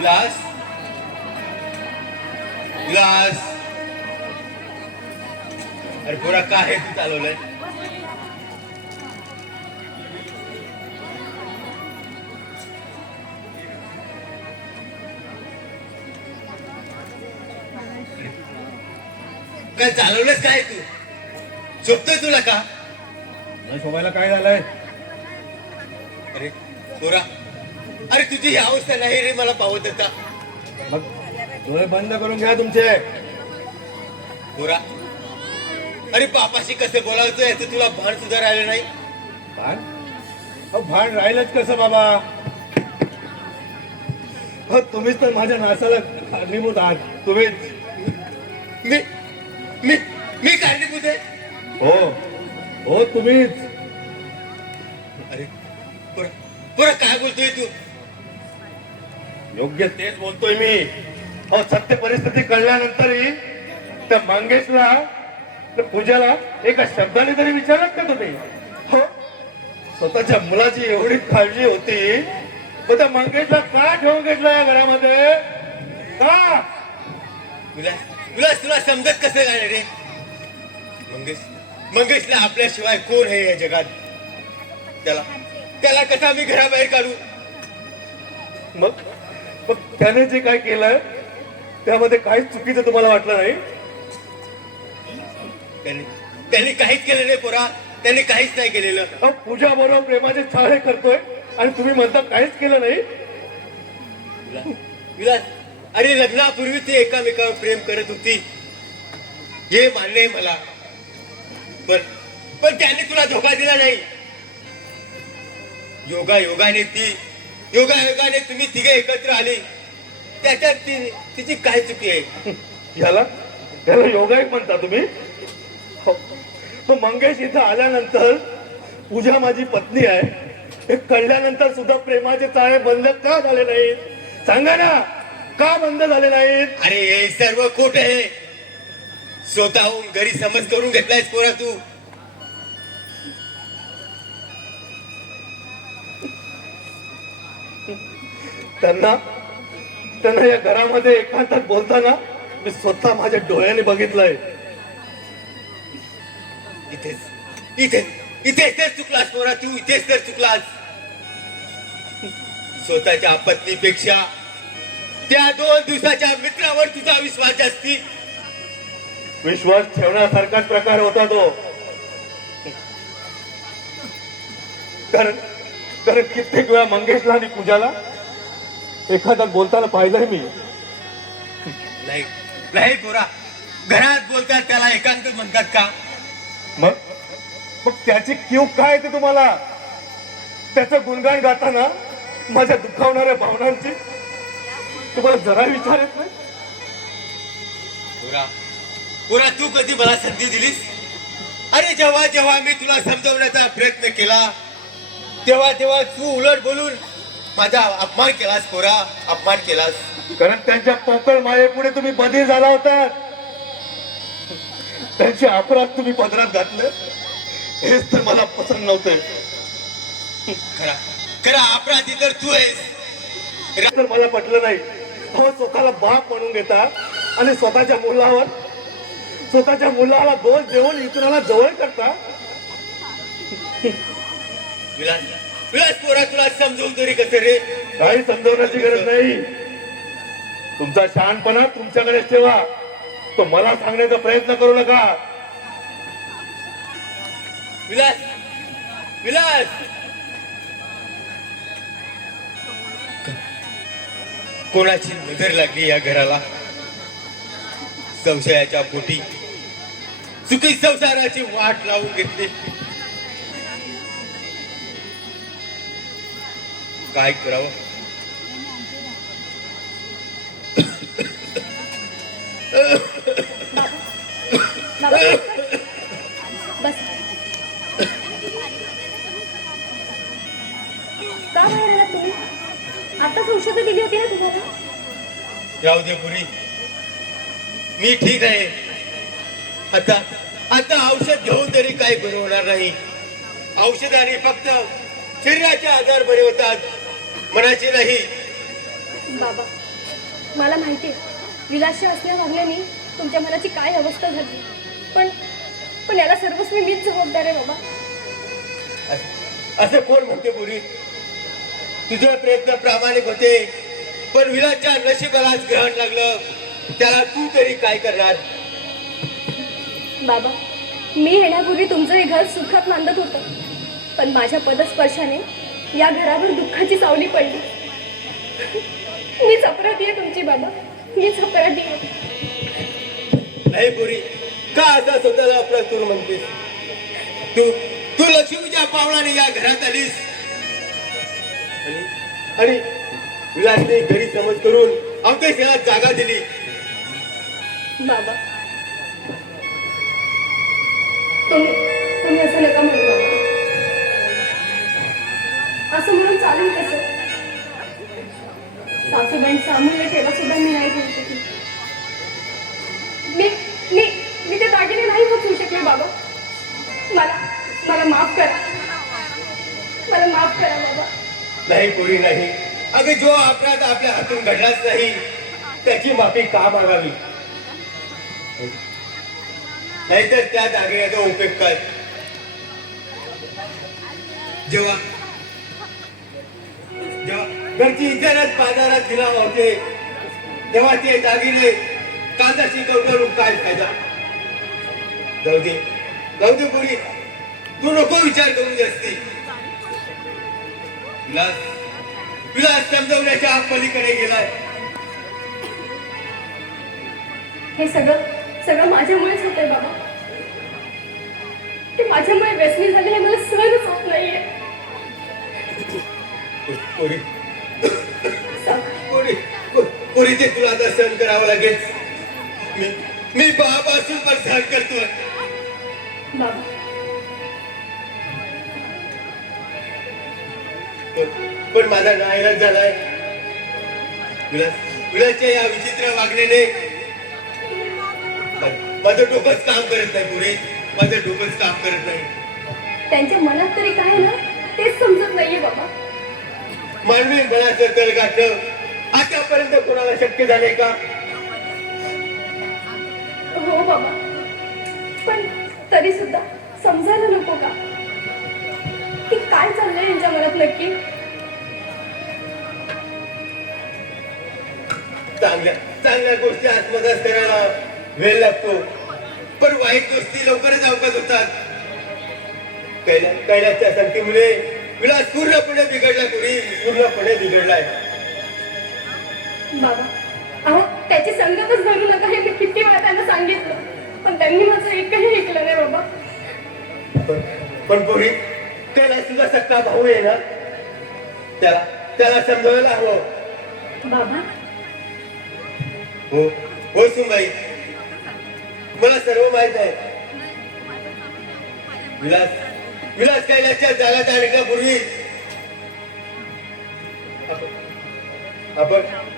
विलास विलास अरे पोरा काय आहे तू चालवलंय काय चालवलंच काय तू झोपतोय तुला का शोभायला काय झालंय अरे पोरा अरे तुझी ही अवस्था नाही रे मला पावत आता मग डोळे बंद करून घ्या तुमचे पोरा अरे बापाशी कसं बोलायचं याचं तुला भान सुद्धा राहिलं नाही भान भान राहिलंच कसं बाबा तुम्हीच तर माझ्या नासाला कारणीभूत आहात तुम्हीच मी मी मी कारणीभूत आहे हो हो तुम्हीच अरे पोरा पोरा काय बोलतोय तू योग्य तेच बोलतोय मी हो सत्य परिस्थिती कळल्यानंतरही त्या मंगेशला त्या पूजाला एका शब्दाने तरी विचारत का तुम्ही हो स्वतःच्या मुलाची एवढी काळजी होती पण त्या मंगेशला का ठेवून घेतलं या घरामध्ये का विलास तुला समजत कसं काय रे मंगेशला आपल्याशिवाय कोण आहे या जगात त्याला त्याला कसं आम्ही घराबाहेर काढू मग त्याने जे काय केलं त्यामध्ये काहीच चुकीचं तुम्हाला वाटलं नाही त्यांनी काहीच केलं नाही पोरा त्यांनी काहीच नाही केलेलं पूजा बरोबर प्रेमाचे छाळे करतोय आणि तुम्ही म्हणता काहीच केलं नाही विलास अरे लग्नापूर्वी ती एकामेकावर प्रेम करत होती हे मान्य आहे मला पण त्याने तुला धोका दिला नाही योगायोगाने तुम्ही तिघे एकत्र आले त्याच्यात तिची काय चुकी आहे याला योगायोग म्हणता तुम्ही तो मंगेश इथं आल्यानंतर पूजा माझी पत्नी आहे हे कळल्यानंतर सुद्धा प्रेमाचे चाळे बंद का झाले नाहीत सांगा ना का बंद झाले नाहीत अरे हे सर्व खोट आहे स्वतःहून घरी समज करून घेतलायस पोरा तू त्यांना या घरामध्ये एकांतात बोलताना मी स्वतः माझ्या डोळ्याने बघितलंय इथेच तर चुकलास पोरा तू इथेच तर चुकलास स्वतःच्या पत्नीपेक्षा त्या 2 दिवसाच्या मित्रावर तुझा विश्वास जास्ती विश्वास ठेवण्यासारखाच प्रकार होता तो कारण कित्येक वेळा मंगेशला आणि पूजाला एखादा बोलताना पाहिलंय मी नाही पोरा घरात बोलतात त्याला एकांत म्हणतात का मग त्याची क्यू काय ते तुम्हाला त्याचं गुणगान गाताना माझ्या दुखावणाऱ्या भावनांची तुम्हाला जरा विचार येत नाही पुरा तू कधी मला संधी दिलीस अरे जेव्हा मी तुला समजवण्याचा प्रयत्न केला तेव्हा तू उलट बोलून माझा अपमान केलास पोरा अपमान केलास कारण त्यांच्या पोकळ मायेपुढे तुम्ही बधीर झाला होता त्यांचे अपराध तुम्ही पदरात घातले हेच तर मला पसंत नव्हते खरा अपराधी तर तू आहेस तर मला पटलं नाही हो स्वतःला बाप म्हणून घेता आणि स्वतःच्या मुलाला दोष देऊन इतराला जवळ करता विलास पोरा तुला समजून तरी कसं रे काही समजवण्याची गरज नाही तुमचा शहाणपणा तुमच्याकडेच ठेवा तो मला सांगण्याचा प्रयत्न करू नका विलास कोणाची नजर लागली या घराला संशयाच्या पोटी चुकी संसाराची वाट लावून घेतली काय करावं बस का बाहेर आलात तुम्ही आताच औषधं दिली होती ना तुम्हाला जाऊ दे पुरी मी ठीक आहे आता औषध घेऊन तरी काही बरं होणार नाही औषधाने फक्त शरीराचे आजार बरे होतात मनाचे नाही बाबा मला माहिती आहे विलासशी असल्या वागण्याने तुमच्या मनाची काय अवस्था झाली, पण पण याला सर्वस्वी मीच जबाबदार आहे बाबा. असं कोण म्हणते पुरी? तुझे प्रयत्न प्रामाणिक होते, पण विलासच्या नशिबालाच ग्रहण लागलं. त्याला तू तरी काय करणार? बाबा, मी येण्यापूर्वी तुमचं हे घर सुखात नांदत होतं, पण माझ्या पदस्पर्शाने या घरावर दुःखाची सावली पडली. मीच अपराधी आहे तुमची बाबा, मीच अपराधी आहे. नाही पुरी, का असा स्वतःला आपला तू म्हणतेस? तू तू लक्ष्मीच्या पावलाने या घरात आलीस आणि विलासने घरी समज करून अवतेशाला जागा दिली. बाबा, तुम्ही असं नका म्हणू बाबा. असं म्हणून चालेल कसं? सासूबाई सामूल्य ठेवा सुद्धा मी नाही घेऊ शकली. मी मी मी ते दागिने नाही पोचवू शकले बाबा. मला माफ करा, मला माफ करा बाबा. नाही पुरी नाही. अगं, जो अपराध आपल्या हातून घडलाच नाही त्याची माफी का मागावी? नाहीतर त्या दागिन्याचा उपयोग काय? जेव्हा जेव्हा घरची इजारात बाजारात दिला होते तेव्हा ते दागिने कांदाची कवटरून काय फायदा? जाऊ दे पुरी, तू नको विचार करून जास्ती. विलास समजवण्याच्या पलीकडे गेलाय. हे सगळं माझ्यामुळेच होतंय बाबा. ते माझ्यामुळे व्यसनी झाले हे मला सहनच होत नाहीये. पुरी ते तुला आता सहन करावं लागेल. मी बापासून पण सहन करतोय बाबा. पण माझा नाईलाज झालाय. विलासच्या या विचित्र वागण्याने माझं डोकंच काम करत नाही पुरे, माझं डोकंच काम करत नाही. त्यांच्या मनात तरी काय ना तेच समजत नाहीये बाबा. मानवी मनाचं तल गाठणं आतापर्यंत कोणाला शक्य झाले का? हो बाबा, पण तरी सुद्धा समजायला नको का की काय चाललंय यांच्या मनात नक्की? चांगल्या गोष्टी आत्मसात करायला वेळ लागतो, पण वाईट गोष्टी लवकरच अवगत होतात. कैलासच्या संगतीमुळे विलास पूर्णपणे बिघडला. पूर्णपणे बिघडलाय बाबा. अहो, त्याची संगतच धरू नका हे मी किती वेळा त्यांना सांगितलं, पण त्यांनी माझं एकही ऐकलं नाही बाबा. पण पुरी, कैलास तुझा सक्का भाऊ आहे ना, त्याला समजावायला हवं बाबा. हो सुनबाई, मला सर्व माहित आहे. विलास कैलासच्या जागात आणण्यापूर्वी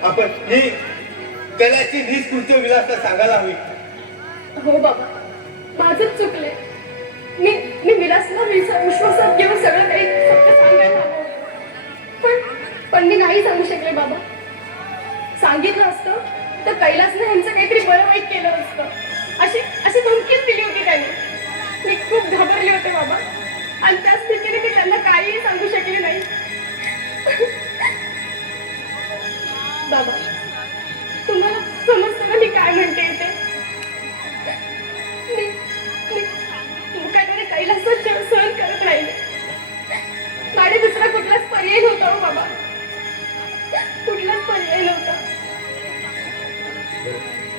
आपण ही कैलासची नीच कृत्य विलासला सांगायला हवी. हो बाबा, माझंच चुकले. मी विलासला विश्वासात घेऊन सगळं काही फक्त सांगायला हवं, पण मी नाही सांगू शकले बाबा. सांगितलं असतं तर कैलासने ह्यांचं काहीतरी बरं वाईट केलं असतं. अशी धमकीच दिली होती त्यांनी. मी खूप घाबरले होते बाबा, आणि त्या स्थितीने मी त्यांना काहीही सांगू शकले नाही. बाबा, तुम्हाला समजतं ना मी काय म्हणते ते? मुकाट्याने कैलासच सहन करत राहिले. माझे दुसरा कुठलाच पर्याय नव्हता हो बाबा, कुठलाच पर्याय नव्हता.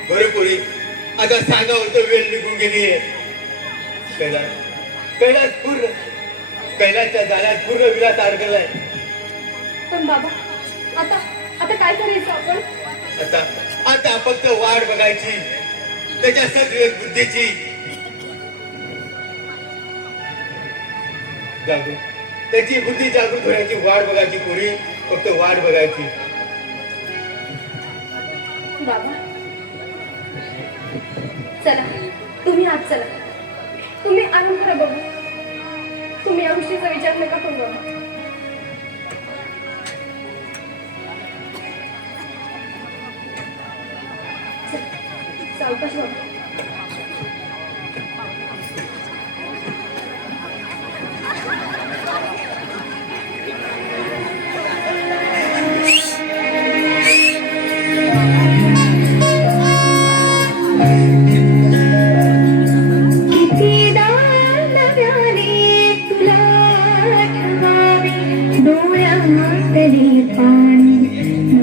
बरं पुरी, आता सांगा होतं वेळ निघून गेली आहे. कैलासच्या जाळ्यात पूर्ण विलास अडकलाय. पण बाबा, आता काय करायचं आपण? आता फक्त वाट बघायची त्याच्या सद्विवेक बुद्धीची. त्याची बुद्धी जागृत होण्याची वाट बघायची पुरी, फक्त वाट बघायची. बाबा, चला तुम्ही आत चला. तुम्ही आराम करा बघू. तुम्ही या गोष्टीचा विचार नका करू बाबा. सावकाश बाबा. कितीदा नव्याने तुला आठवावे, डोळ्यातले पाणी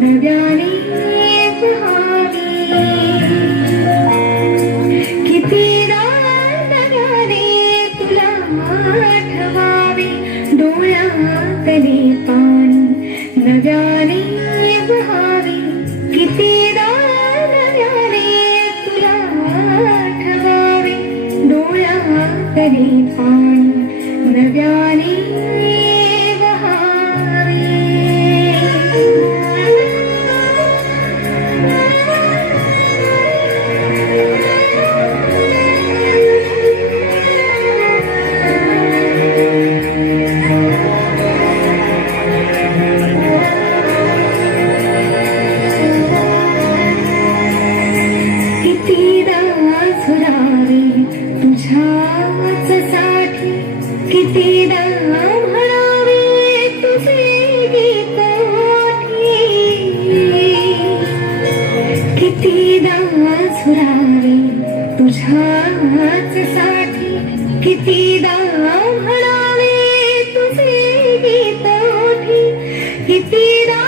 नव्याने बहावे. कितीदा नव्याने तुला आठवावे, डोळ्यातले पाणी नव्याने बहावे. कितीदा नव्याने तुला आठवावे, डोळ्यातले पाणी नव्याने बहावे. कितीदा झुरावे तुझ्याच साठी, कितीदा म्हणावे तुझे गीत ओठी. कितीदा झुरावे तुझ्याच साठी, कितीदा म्हणावे तुझे गीत ओठी. कितीदा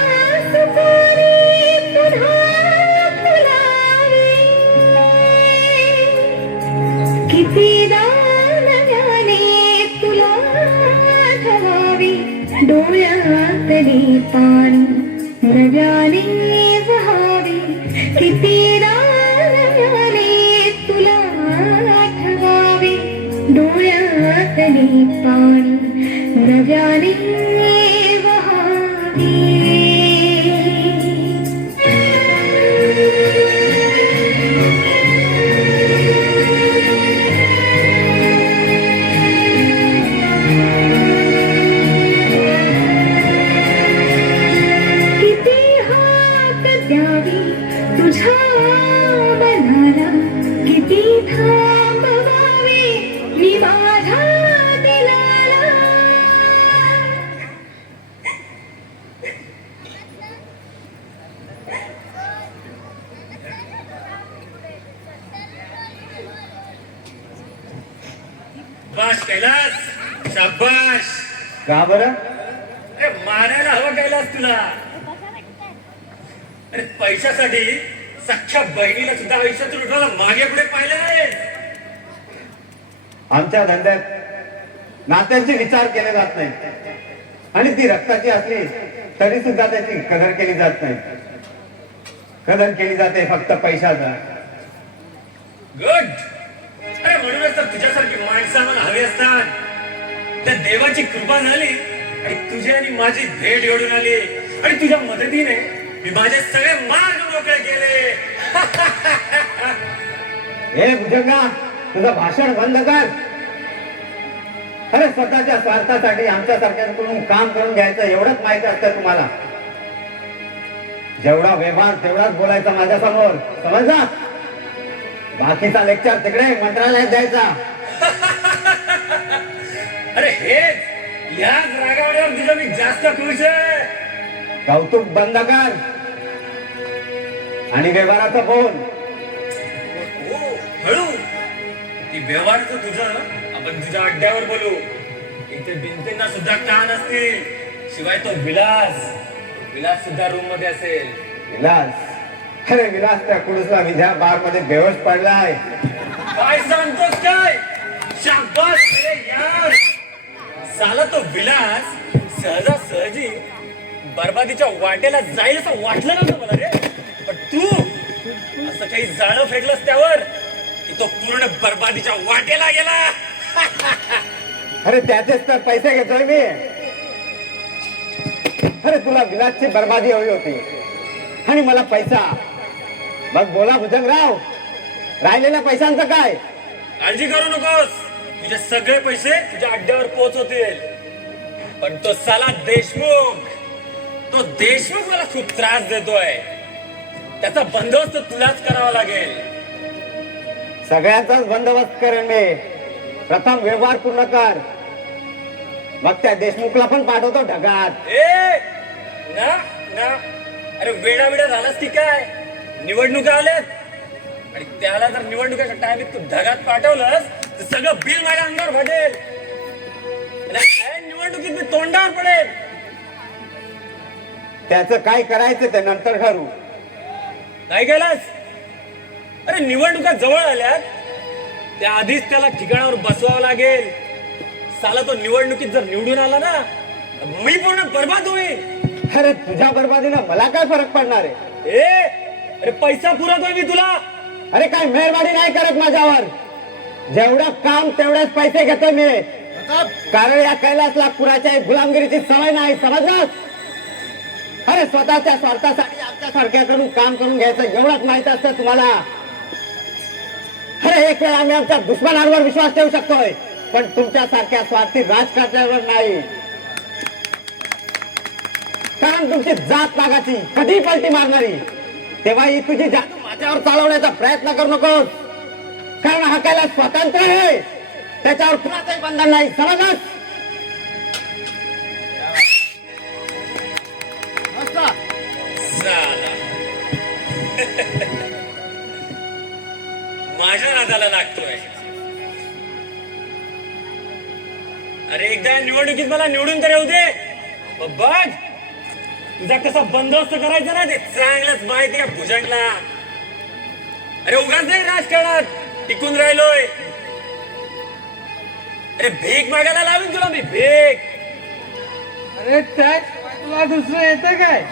सुपारी पुन्हा फुलावी, कितीदा नव्याने तुला आठवावे, डोळ्यातले पाणी नव्याने बहावे. कितीदा नव्याने तुला आठवावे, डोळ्यातले पाणी नव्याने बहावे. किती हाक द्यावी तुझ्या मनाला, किती थांबवावे मी माझ्या दिलाला. शाबाश कैलास, शाबाश. का बरं? अरे मारायला हवं कैलास तुला. अरे पैशासाठी सख्या बहिणीला सुद्धा आयुष्यात उठवायला मागे पुढे पाहिले आहे. आमच्या धंद्यात नात्यांचे विचार केले जात नाही, आणि ती रक्ताची असली तरी सुद्धा त्याची कदर केली जात नाही. कदर केली जाते फक्त पैशाचा. गुड. अरे म्हणूनच तर तुझ्यासारखी माणसं आम्हाला हवी असतात. त्या देवाची कृपा झाली आणि तुझी आणि माझी भेट घडून आली, आणि तुझ्या मदतीने मी माझे सगळे मार्ग मोकळे केले. हे भुजंगा, तुझं भाषण बंद कर. अरे स्वतःच्या स्वार्थासाठी आमच्यासारख्यांकडून काम करून घ्यायचं एवढंच माहिती असतं तुम्हाला. जेवढा व्यवहार तेवढाच बोलायचा माझ्या समोर, समजला? बाकीचा लेक्चर तिकडे मंत्रालयात द्यायचा. अरे हेच याच रागावर तुझं मी जास्त खुश आहे. कौतुक बंद कर आणि व्यवहाराचं बोल. हो, हळू. ती व्यवहारचं तुझं आपण तुझ्या अड्ड्यावर बोलू. इथे भिंतींना सुद्धा कान असतील. शिवाय तो विलास सुद्धा रूम मध्ये असेल. विलास? अरे विलास त्या कुडूसला विद्या बार मध्ये बेहोश पडलाय. काय सांगतोस काय? शाबास रे यार. साला तो विलास सहजासहजी बरबादीच्या वाटेला जाईल असं वाटलं नव्हतं मला रे. पण तू असं काही जाळं फेकलंस त्यावर की तो पूर्ण बरबादीच्या वाटेला गेला. अरे त्याचेच तर पैसे घेतोय मी. अरे तुला विलासची बर्बादी हवी होती आणि मला पैसा. मग बोला भुजंगराव, राहिलेल्या पैशांचं काय? काळजी करू नकोस, तुझे सगळे पैसे तुझ्या अड्ड्यावर पोहोचवतील. पण तो साला देशमुख मला खूप त्रास देतोय. त्याचा बंदोबस्त तुलाच करावा लागेल. सगळ्यांचाच बंदोबस्त करेन मी. प्रथम व्यवहार पूर्ण कर, मग त्या देशमुखला पण पाठवतो ढगात. ए ना ना अरे वेडा वेडा झालास की काय? निवडणुका आल्यात आणि त्याला जर निवडणुकाच्या टायमिंग तू ढगात पाठवलंस तर सगळं बिल माझ्या अंगावर फाटेल. आणि निवडणुकीत मी तोंडावर पडेल. त्याचं काय करायचं ते नंतर ठरू. काय केलास? अरे निवडणुका जवळ आल्यात, त्या आधीच त्याला ठिकाणावर बसवावं लागेल. साला तो निवडणुकीत जर निवडून आला ना मी पूर्ण बर्बाद होईल. अरे तुझ्या बरबादीनं मला काय फरक पडणार आहे? ए अरे पैसा पुरवतोय मी तुला. अरे काय मेहरबानी नाही करत माझ्यावर. जेवढं काम तेवढेच पैसे घेतो मी, कारण या कैलासला कुणाच्या गुलामगिरीची सवय नाही, समजलं? अरे स्वतःच्या स्वार्थासाठी आमच्या सारख्याकडून काम करून घ्यायचं एवढंच माहित असतं तुम्हाला. अरे एक वेळ आम्ही आमच्या दुश्मनांवर विश्वास ठेवू शकतोय, पण तुमच्या सारख्या स्वार्थी राजकारण्यावर नाही. कारण तुमची जात मागाची कधी पलटी मारणारी. तेव्हा ही तुझी जादू माझ्यावर चालवण्याचा प्रयत्न करू नकोस, कारण हा कैलास स्वतंत्र आहे, त्याच्यावर कुणाचंही बंधन नाही, समजलंस? साला. माझ्या नादाला लागतोय. अरे एकदा निवडणुकीत मला निवडून तर येऊ दे. मग बघ तुझा कसा बंदोबस्त करायचा ना ते चांगलंच माहिती का भुजंगला. अरे उगाच नाही राजकारणात टिकून राहिलोय. अरे भीक मागायला लावीन तुला मी, भीक. अरे त्याच तुला दुसरं येतं काय?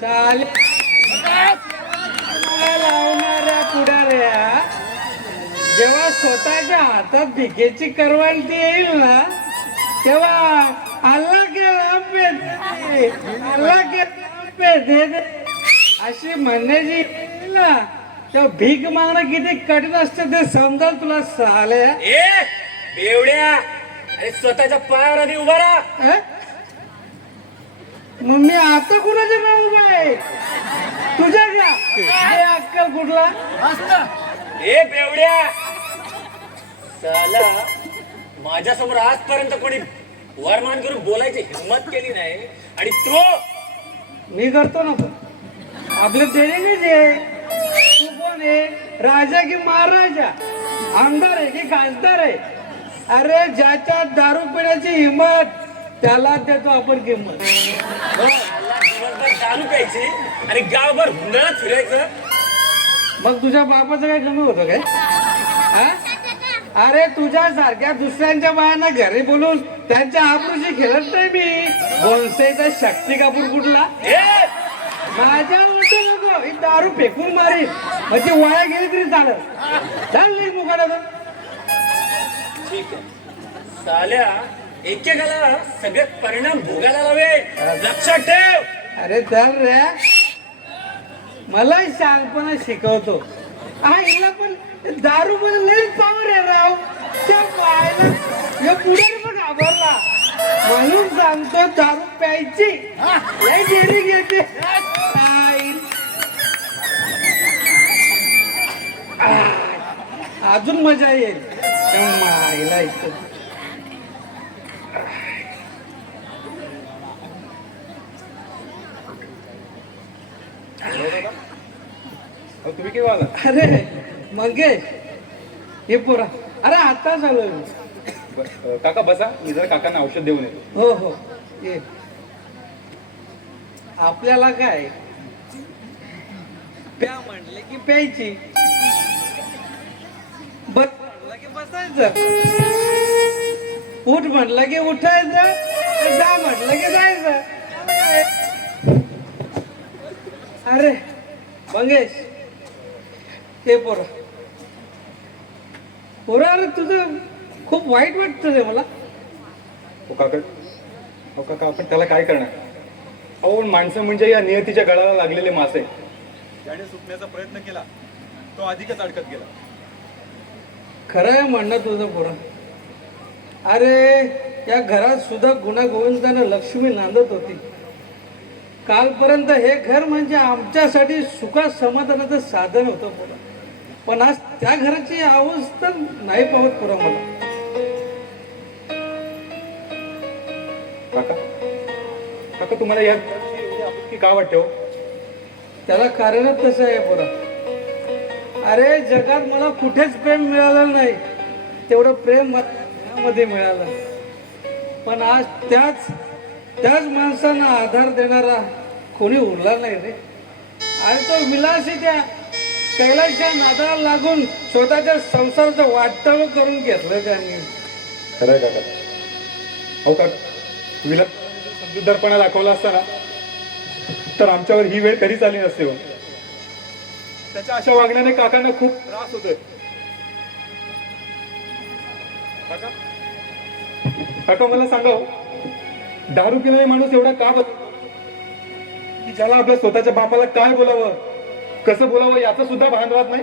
चालेल लावणाऱ्या पुढाऱ्या जेव्हा स्वतःच्या हातात भिकेची करवंती येईल ना, तेव्हा अल्ला केला पेदे, अल्ला केला पेदे अशी म्हणण्याची येईल ना, तेव्हा भीक मागणं किती कठीण असतं ते समजाल तुला. साल्या ए बेवड्या, अरे स्वतःच्या पायावर आधी उभा राहा. मग मी आता कुणाच्या नाव उभा आहे? तुझ्या का हे अक्कल कुठला? ए बेवड्या, साला माझ्या समोर आजपर्यंत कोणी वरमान करून बोलायची हिंमत केली नाही आणि तो मी करतो ना. पण आपलं ट्रेनिंगच आहे. तू कोण आहे? राजा की महाराजा? आमदार आहे की खासदार आहे? अरे ज्याच्या दारू पिण्याची हिंमत त्याला देतो आपण किंमत. साला दिवसभर दारू प्यायची आणि गावभर हुंडळत फिरायचं. मग तुझ्या बापाचं काय कमी होतं काय? हा? अरे तुझ्या सारख्या दुसऱ्यांच्या बायांना घरी बोलून त्यांच्या आबरूची खेळत नाही मी. बोनसेचा शक्ती कापूर कुठला? ए माझ्या होतो नको, ही दारू फेकून मारीन म्हणजे वाया गेली तरी चालत. चाल नाही मुखाला. ठीक आहे साल्या, एकेकाला सगळे परिणाम भोगायला लावे, लक्षात ठेव. अरे चल रे, मला शहाणपणा शिकवतो. हा हिला पण दारू मध्ये लई पावर आहे राव. त्या पाहायला हे पुढे पण घाबरला म्हणून सांगतो दारू प्यायची लई डेरी घेते. अजून मजा येईल. मायला इथं तुम्ही केव्हा आला? अरे मंगेश हे पोरा, अरे आता झालं. काका बसा, मी जरा काकांना औषध देऊन येतो. हो हो ये. आपल्याला काय प्या म्हणले की प्यायची, बस म्हणलं की बसायचं, उठ म्हणलं की उठायचं, जा म्हटलं की जायचं. अरे मंगेश हे पोरा पोरा, अरे तुझं खूप वाईट वाटतं रे मला. हो काका आपण त्याला काय करणार? अहो माणसं म्हणजे या नियतीच्या गळाला लागलेले मासे. ज्याने सुटण्याचा प्रयत्न केला तो अधिकच अडकत गेला. खरं आहे म्हणणं तुझं पोरा. अरे या घरात सुद्धा गुणागोविंदानं लक्ष्मी नांदत होती. कालपर्यंत हे घर म्हणजे आमच्यासाठी सुखा समाधानाचं साधन होतं पोरा. पण आज त्या घराची अवस्था नाही पाहत पुरा मला. काका काका तुम्हाला या घराची एवढी आपुलकी का वाटते हो? त्याला कारणच तसं आहे पुरा. अरे जगात मला कुठेच प्रेम मिळालं नाही तेवढं प्रेम मला मध्ये मिळालं. पण आज त्याच माणसांना आधार देणारा कोणी उरला नाही रे. आणि तो विलासी त्या कैलासच्या नादाला लागून स्वतःच्या संसाराचं वाटप करून घेतलं त्यांनी. खरंय काका. हो काका विला समजूतदारपणा दाखवला असताना तर आमच्यावर ही वेळ कधीच आली नसते हो. त्याच्या अशा वागण्याने काकांना खूप त्रास होतोय. काका काका मला सांगा हो, दारू पिणारा माणूस एवढा का बदलतो की ज्याला आपल्या स्वतःच्या बापाला काय बोलावं कसं बोलावं याचं सुद्धा भान राहत नाही.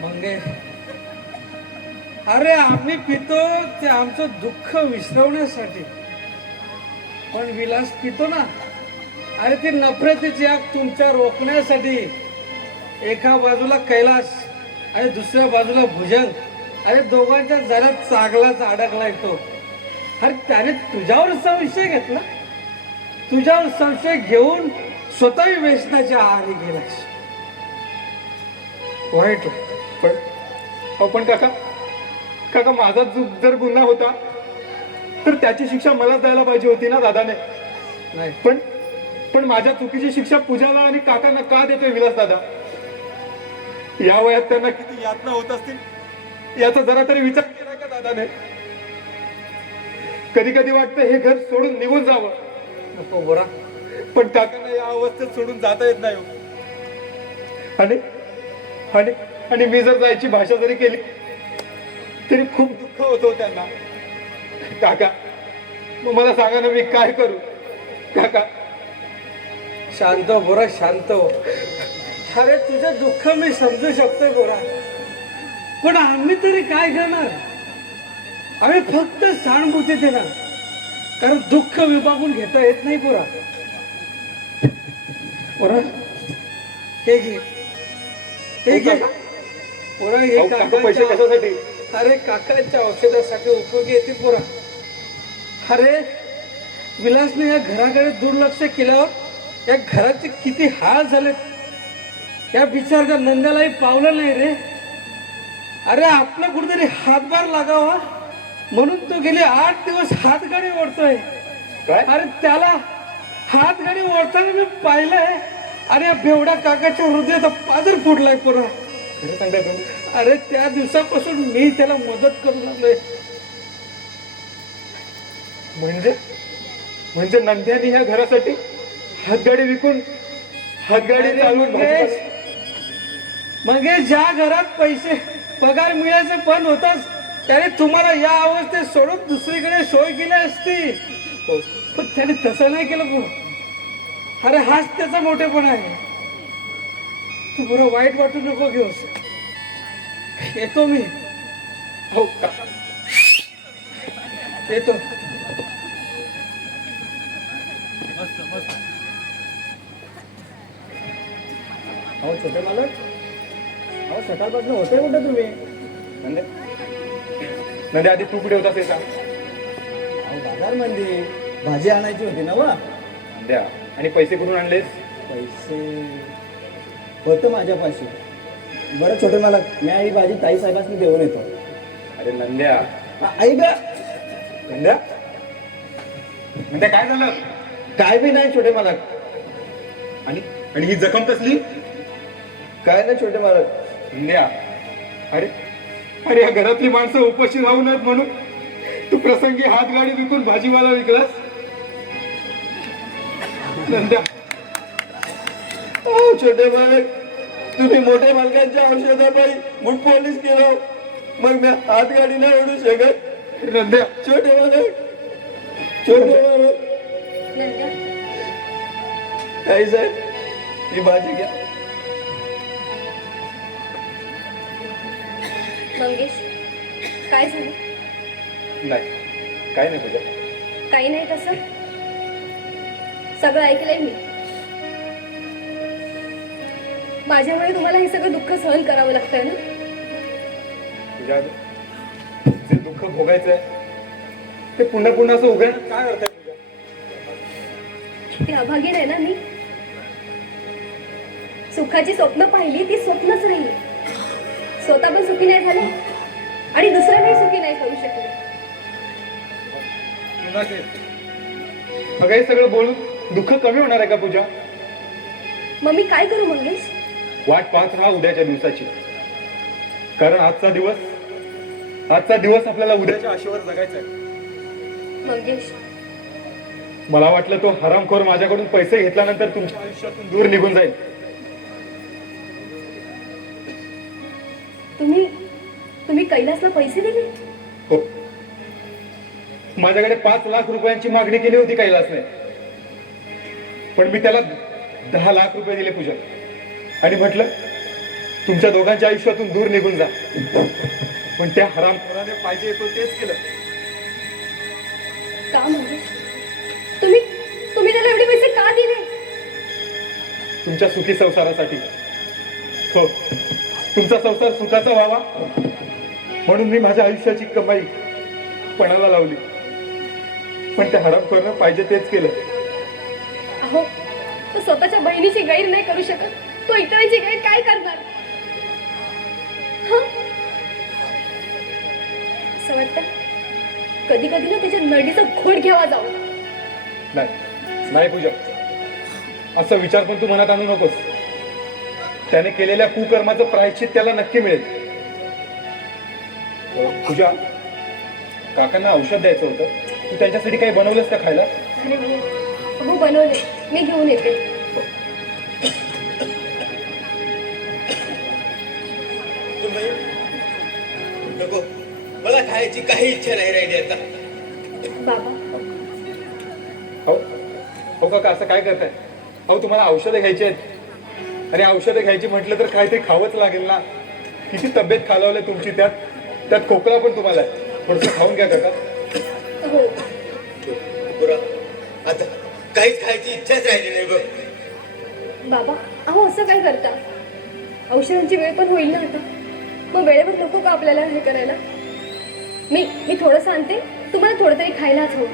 मंगेश, अरे आम्ही पितो ते आमचं दुःख विसरवण्यासाठी. पण विलास पितो ना, अरे ती नफरतीची आग तुमच्या रोखण्यासाठी. एका बाजूला कैलास आणि दुसऱ्या बाजूला भुजंग. अरे दोघांच्या जरा चांगलाच अडकलाय तो. अरे त्याने तुझ्यावर संशय घेतला, तुझ्यावर संशय घेऊन स्वतःही व्यसनाच्या आहारी गेलास. वाईट वाटतं. पण हो पण काका काका माझा जर गुन्हा होता तर त्याची शिक्षा मलाच द्यायला पाहिजे होती ना दादाने. नाही, पण माझ्या चुकीची शिक्षा पूजाला आणि काकांना का देतोय विलास दादा? या वयात त्यांना किती यातना होत असतील याचा जरा तरी विचार केला का दादाने? कधी कधी वाटतं हे घर सोडून निघून जावं, नको बोरा. पण काकांना या अवस्थेत सोडून जाता येत नाही हो. आणि आणि आणि मी जर जायची भाषा जरी केली तरी खूप दुःख होतो त्यांना. काका मग मला सांगा ना मी काय करू? काका शांत हो बोरा, शांत हो. अरे तुझं दुःख मी समजू शकतोय बोरा, पण आम्ही तरी काय करणार? आम्ही फक्त सहानुभूती देणार, कारण दुःख विभागून घेता येत नाही बोरा. बोरा हे घे, हे घे बोरा, हे अहो, काका पैसे काकांच्या- कशासाठी? अरे काकांच्या औषधासाठी उपयोगी येते पोरा. अरे विलासने या घराकडे दुर्लक्ष केल्यावर या घराचे किती हाल झाले. या बिचारच्या नंद्यालाही पावलं नाही रे. अरे आपला कुठेतरी हातभार लागावा म्हणून तो गेले 8 दिवस हातगाडी ओढतोय. काय? अरे त्याला हातगाडी ओढताना मी पाहिलंय. आणि या बेवड्या काकाच्या हृदयाचा पाजर फुटलाय पोरा. खरं सांगताय तुम्ही? अरे त्या दिवसापासून मी त्याला मदत करू लागलोय. म्हणजे नंद्याने ह्या घरासाठी हातगाडी विकून हातगाडी चालवून मंगेश, मंगेश, ज्या घरात पैसे पगार मिळायचं पण होतच त्याने तुम्हाला या अवस्थेत सोडून दुसरीकडे सोय केली असती. पण त्याने तसं नाही केलं पोरा. अरे हाच त्याचा मोठेपणा आहे. तू बरं वाईट वाटू नको घेऊस. येतो मी, हो काका. येतो. अहो छोटे मालक, अहो सकाळपासून होते कुठे तुम्ही? नंदे आधी तू कुठे होतास हे सांग. अहो बाजारमध्ये भाजी आणायची होती ना वा. नंद्या, आणि पैसे कुठून आणलेस? पैसे होतं माझ्यापाशी. बरं छोटे मालक, मी ही भाजी ताई साहेबांनी देऊन येतो. अरे नंद्या, आई ग, नंद्या नंद्या काय झालं? काय बी नाही छोटे मालक. आणि आणि ही जखम कसली? काय नाही छोटे मालक. नंद्या, अरे अरे या घरातली माणसं उपाशी राहू नयेत म्हणून तू प्रसंगी हातगाडी विकून भाजीवाला विकलास. नंद्या, अहो छोटे मालक, तुम्ही मोठ्या मालकांच्या औषधापायी मूठ पोलीस केलं, मग मी हात गाडी नाही ओढू शकत. नंद्या, छोटे मालक, छोटे मालक. नंद्या, ताई साहेब, ही भाजी घ्या. मंगेश, काय झालं? नाही काय नाही पूजा. काही नाही तसं. सगळं ऐकलंय मी. माझ्यामुळे तुम्हाला हे सगळं दुःख सहन करावं लागतंय ना. तुझ्या जे दुःख भोगायचंय ते पुन्हा पुन्हा असं उघडण्यात काय अर्थ आहे तुझ्या? ती अभागी नाही ना मी. सुखाची स्वप्न पाहिली ती स्वप्नच राहिली. स्वतः पण सुखी नाही झाले आणि दुसऱ्यालाही सुखी नाही करू शकले. अगं हे सगळं बोलून दुःख कमी होणार आहे का पूजा? मग मी काय करू मंगेश? वाट पाहत राहा उद्याच्या दिवसाची. कारण आजचा दिवस आपल्याला उद्याच्या आशेवर जगायचा आहे. मंगेश, मला वाटलं तो हरामखोर माझ्याकडून पैसे घेतल्यानंतर तुमच्या आयुष्यातून दूर निघून जाईल. तुम्ही कैलासला पैसे दिले? हो, माझ्याकडे 5 लाख रुपयांची मागणी केली होती कैलासने, पण मी त्याला 10 लाख रुपये दिले पूजा आणि म्हटलं तुमच्या दोघांच्या आयुष्यातून दूर निघून जा. पण त्या हरामखोराने पाहिजे तो तेच केलं. का मंगेश? तुम्ही त्याला एवढे पैसे का दिले? तुमच्या सुखी संसारासाठी. हो, तुमचा संसार सुखाचा व्हावा म्हणून मी माझ्या आयुष्याची कमाई पणाला लावली. पण त्या हरामखोरानं पाहिजे तेच केलं. अहो, तो स्वतःच्या बहिणीची गैर नाही करू शकत, तो इतरांची गैर काय करणार? हं? असं वाटतं कधी कधी ना त्याच्या नडीचा घोट घ्यावा जावं. नाही पूजा, असा विचार पण तू मनात आणू नकोस. त्याने केलेल्या कुकर्माचं प्रायश्चित त्याला नक्की मिळेल. पूजा, काकांना औषध द्यायचं होतं, तू त्यांच्यासाठी काही बनवलंस का खायला? अरे हो बनवले, मी घेऊन येते. तुम्ही नको, मला खायची काही इच्छा नाही राहिली आता. बाबा, हो काका, असं काय करताय? अहो, तुम्हाला औषधं घ्यायची आहेत आणि औषधं घ्यायची म्हटलं तर काहीतरी खावंच लागेल ना. किती तब्येत खालावली तुमची, त्यात खोकला पण तुम्हाला आहे. थोडंसं खाऊन घ्या काका. हो पुरा आता काहीच खायची इच्छाच राहिली नाही बघ. बाबा, अहो असं काय करता? औषधांची वेळ पण होईल ना आता. मग वेळेवर नको का आपल्याला हे करायला? मी थोडंसं आणते, तुम्हाला थोडं तरी खायलाच हवं.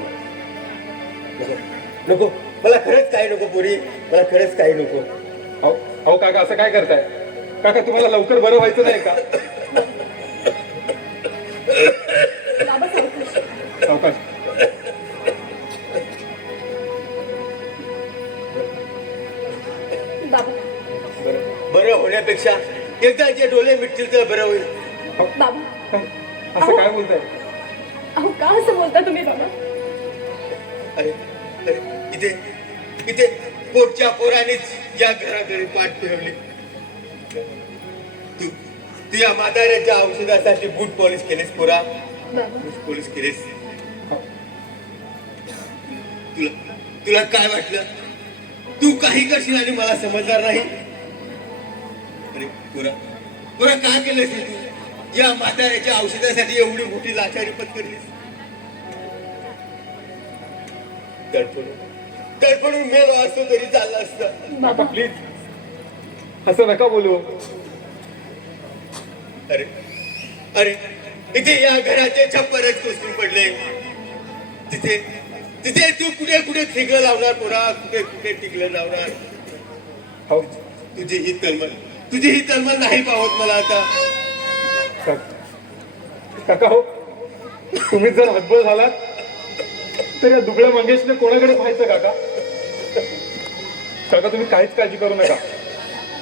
नको, मला खरंच काही नको पोरी, मला खरंच काही नको. अहो काका, असं काय करताय? काका, तुम्हाला लवकर बरं व्हायचं नाही का? बाबा सावकाश. सावकाश. बाबा, बरं होण्यापेक्षा एकदा जे डोळे मिटतील तर बरं होईल. बाबा, असं काय बोलताय? अहो का असं बोलता तुम्ही बाबा? अरे अरे, इथे पोटच्या पोरानेच या घराकडे पाठ फिरवली. तू या म्हाताऱ्याच्या औषधासाठी बूट पॉलिश केलेस पोरा, बाबा, बूट पॉलिश केलेस. तुला काय वाटलं? तू काही करशील आणि मला समजणार नाही? अरे पुरा काय केलंस तू? या म्हाताऱ्याच्या औषधासाठी एवढी मोठी लाचारी पत्करलीस. तडफडून मेलो असतो तरी चाललं असतं. काका, प्लीज असं नका बोलू. अरे इथे या घराचे छप्परच कोसळून पडले. तिथे तू कुठे कुठे ठिगलं लावणार पोरा, कुठे ठिगलं लावणार? हो तुझी ही तलमल नाही पाहत मला आता. काका, हो तुम्ही जर हतबल झालात तर या दुबळ्या मंगेशने कोणाकडे पाहायचं? काका, तुम्ही काहीच काळजी करू नका.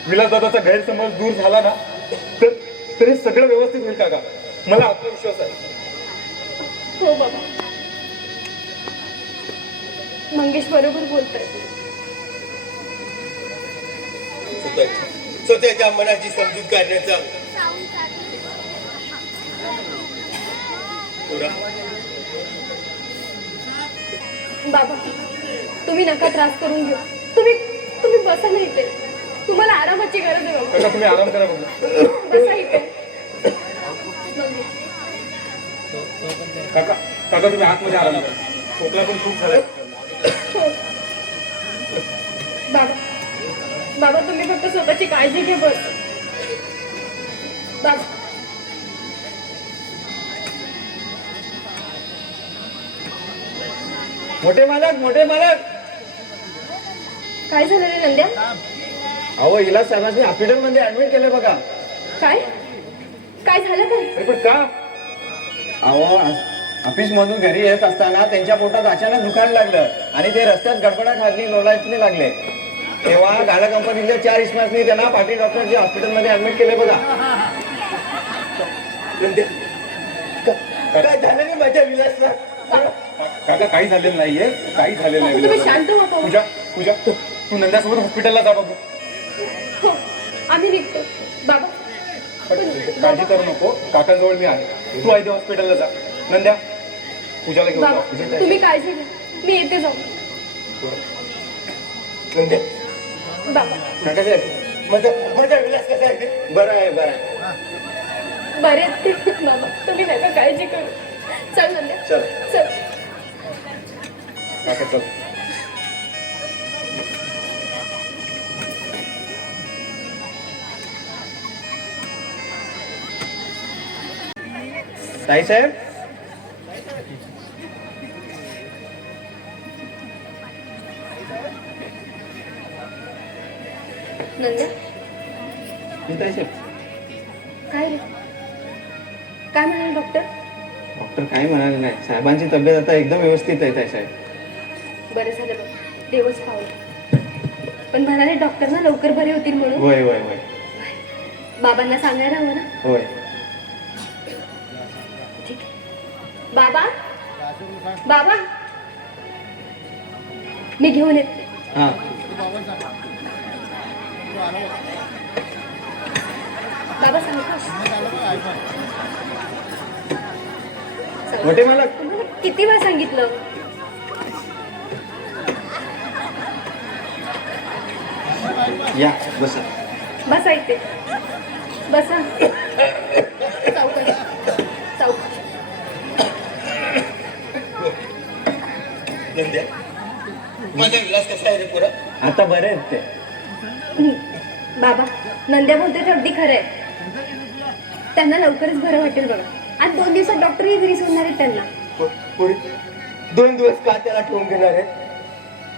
विलासदादाचा गैरसमज दूर झाला ना तर हे सगळं व्यवस्थित होईल काका. मला आत्मविश्वास आहे. हो बाबा, मंगेश बरोबर बोलताय. स्वतःच्या मनाची समजूत काढण्याचा बाबा, तुम्ही नका त्रास करून घेऊ. तुम्ही बसा ना इथे. तुम्हाला आरामाची गरज आहे बाबा. काका, तुम्ही आराम करा बघू. बसा इथे. काका, तुम्ही आतमध्ये आराम करा. खोकला पण खूप झालाय. हो. बाबा, तुम्ही फक्त फक्त स्वतःची काळजी घे बस. बाबा मोठे मालक, मोठे मालक, काय झालं रे नंद्या? अहो हिला साहेबांनी हॉस्पिटलमध्ये ऍडमिट केलं बघा. काय काय झालं काय? अरे पण का? अहो ऑफिस मधून घरी येत असताना त्यांच्या पोटात अचानक दुखायला लागलं आणि ते रस्त्यात गडबडा खाल्ली, लोळायला लागले. तेव्हा गाडा कंपनीतल्या 4 इस्मासनी त्यांना पाटील डॉक्टरच्या हॉस्पिटलमध्ये ऍडमिट केले बघा. नंद्या, काय झालं रे माझ्या विलासला? काका काही झालेलं नाहीये, काही झालेलं नाही. तुम्ही शांत व्हा पाहू. पूजा पूजा तू नंद्यासोबत हॉस्पिटलला जा बाबू. हो आम्ही निघतो. बाबा काळजी करू नको, काकांजवळ मी आहे. तू आहे हॉस्पिटलला जा. नंद्या पूजाला घेऊन बाबा जा. तुम्ही काळजी घ्या, मी येते जाऊ. नंद्या, बाबा काका साहेब माझा विलास कसा आहे ते? बरं आहे, बरं आहे. बरे आहेत ते. बाबा तुम्ही नका काळजी करू. चल नंद्या चल. चल. काका चल. ताई साहेब, नंद्या मी ताई साहेब. काय रे? काय म्हणाले डॉक्टर? डॉक्टर काय म्हणाले नाही, साहेबांची तब्येत आता एकदम व्यवस्थित आहे ताई साहेब. बरं झालं बघ, देवच पावलं. पण म्हणाले डॉक्टरना लवकर बरे होतील म्हणून. होय होय होय बाबांना सांगायला हवं ना. होय. ठीक आहे. बाबा बाबा मी घेऊन येते. हा बाबा सांगतो. मोठे मालक, तुम्हाला किती वेळा सांगितलं? या बसा. बसा इथे बसा. सावकाश सावकाश. नंद्या, माझा विलास कसा आहे रे पोरा? आता बरे आहेत ते. बाबा नंद्या बोलते ते अगदी खरं आहे. त्यांना लवकरच बरं वाटेल बघा. आज 2 दिवसात डॉक्टरही घरी सोडणार आहेत त्यांना. पोरी 2 दिवस का त्याला ठेवून घेणार आहे?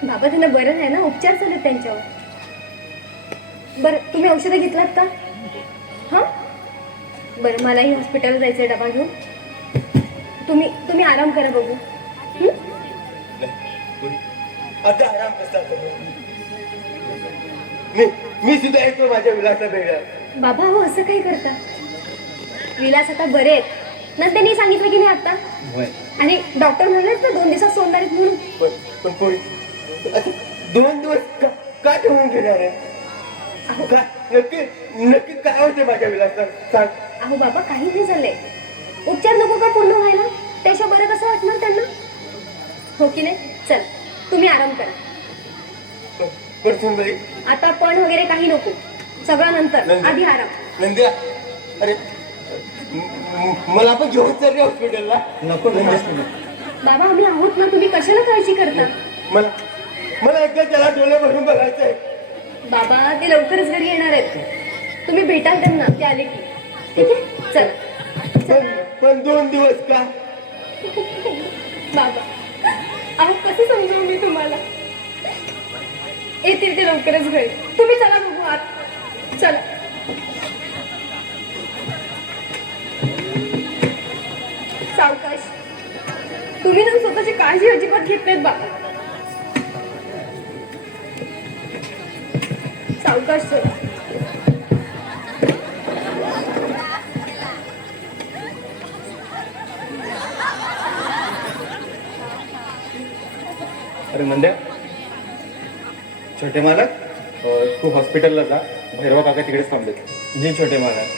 बाबा त्यांना बरं नाही ना, उपचार चालत त्यांच्यावर. बरं तुम्ही औषधं घेतलात का? हा बरं मलाही हॉस्पिटलला जायचंय डबा घेऊन. तुम्ही आराम करा बघू. नाही, पोरी, आता आराम कसा करू? मी सुद्धा येतो माझ्या विलासा भेटायला. बाबा हो असं काय करता? विलास आता बरे आहेत ना, त्यांनी सांगितलं की नाही आता. होय. आणि डॉक्टर म्हणलेत ना 2 दिवसात सोडणार आहेत म्हणून. पण पोरी आता 2 दिवस का ठेवून घेणार आहे? काय नक्की काय होते माझ्या विलासला? सांग. अहो बाबा काही नाही झालंय. उपचार नको का पूर्ण व्हायला? त्याशिवाय बरं कसं वाटणार त्यांना? हो की नाही? चल तुम्ही आराम करा. पण सुनबाई, आता पण वगैरे काही नको, सगळं नंतर. नंतर. आधी आराम. नंद्या, अरे मला पण घेऊन चल रे हॉस्पिटलला. नको नको. बाबा आम्ही आहोत ना, तुम्ही कशाला काळजी करता? मला एकदा त्याला डोळे भरून बघायचंय. बाबा ते लवकरच घरी येणार आहेत, तुम्ही भेटाल त्यांना ते आले की. ठीक आहे चल. पण 2 दिवस का? बाबा अहो कसं समजावू मी तुम्हाला? येतील ते लवकरच घरी. तुम्ही चला बघू आत. चला. सावकाश. तुम्ही ना स्वतःची काळजी अजिबात घेत नाहीत बाबा. सावकाश चला. अरे नंद्या, छोटे मालक. तू हॉस्पिटलला जा. भैरवा काका तिकडेच थांबलेत. जी छोटे मालक.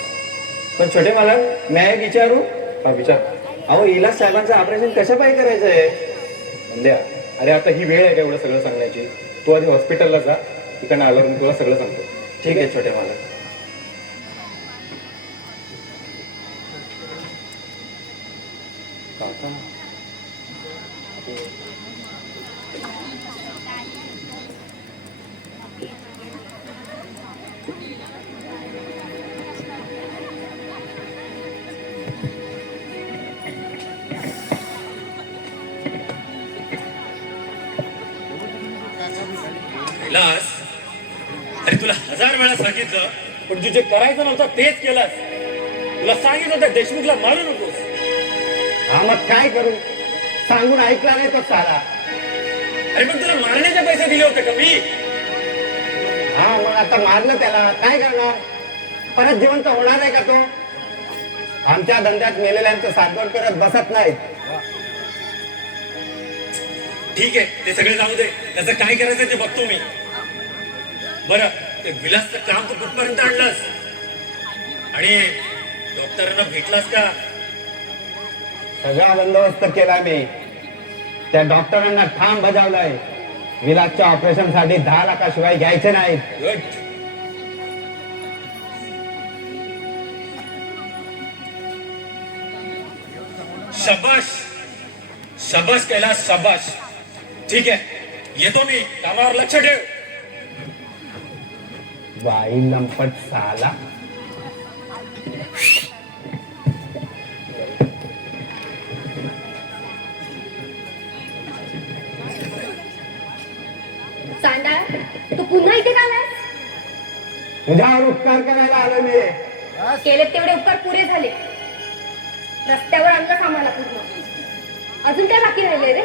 पण छोटे मालक मी एक विचारू. हा विचार. अहो इलाज साहेबांचं ऑपरेशन कशा पाय करायचं आहे? नंद्या, अरे आता ही वेळ आहे का एवढं सगळं सांगण्याची? तू आधी हॉस्पिटलला जा, तिकडनं आल्यावर मी तुला सगळं सांगतो. ठीक आहे छोटे मालक. काका कैलास, अरे तुला 1000 वेळा सांगितलं, पण तू जे करायचं नव्हतं तेच केलंस. तुला सांगितलं होतं देशमुखला मारू नकोस. हा मग काय करू, सांगून ऐकला नाही तो साला. अरे पण तुला मारण्याचे पैसे दिले होते का मी? हा मग आता मारलं त्याला, काय करणार, परत जिवंत होणार आहे का तो? आमच्या धंद्यात मेलेल्यांचं सातबार करत बसत नाहीत. ठीक आहे, ते सगळे जाऊ दे. त्याचं काय करायचं ते बघतो मी. बरं, ते विलासचं काम तू कुठपर्यंत आणलंस? आणि डॉक्टरांना भेटलास का? सगळा बंदोबस्त केला मी. त्या डॉक्टरांना ठाम बजावलाय, विलासच्या ऑपरेशन साठी 10 लाखाशिवाय घ्यायचे नाहीत. गुड. शाबाश शाबाश कैलास, शाबाश. ठीक आहे, येतो मी. कामावर लक्ष ठेव. वाई लंपट साला. सांडाळ, तू पुन्हा इथे का आलास? तुझ्यावर उपकार करायला आलो मी. केले तेवढे उपकार पुरे झाले. रस्त्यावर आणलं आम्हाला पूर्ण. अजून काय बाकी राहिले रे?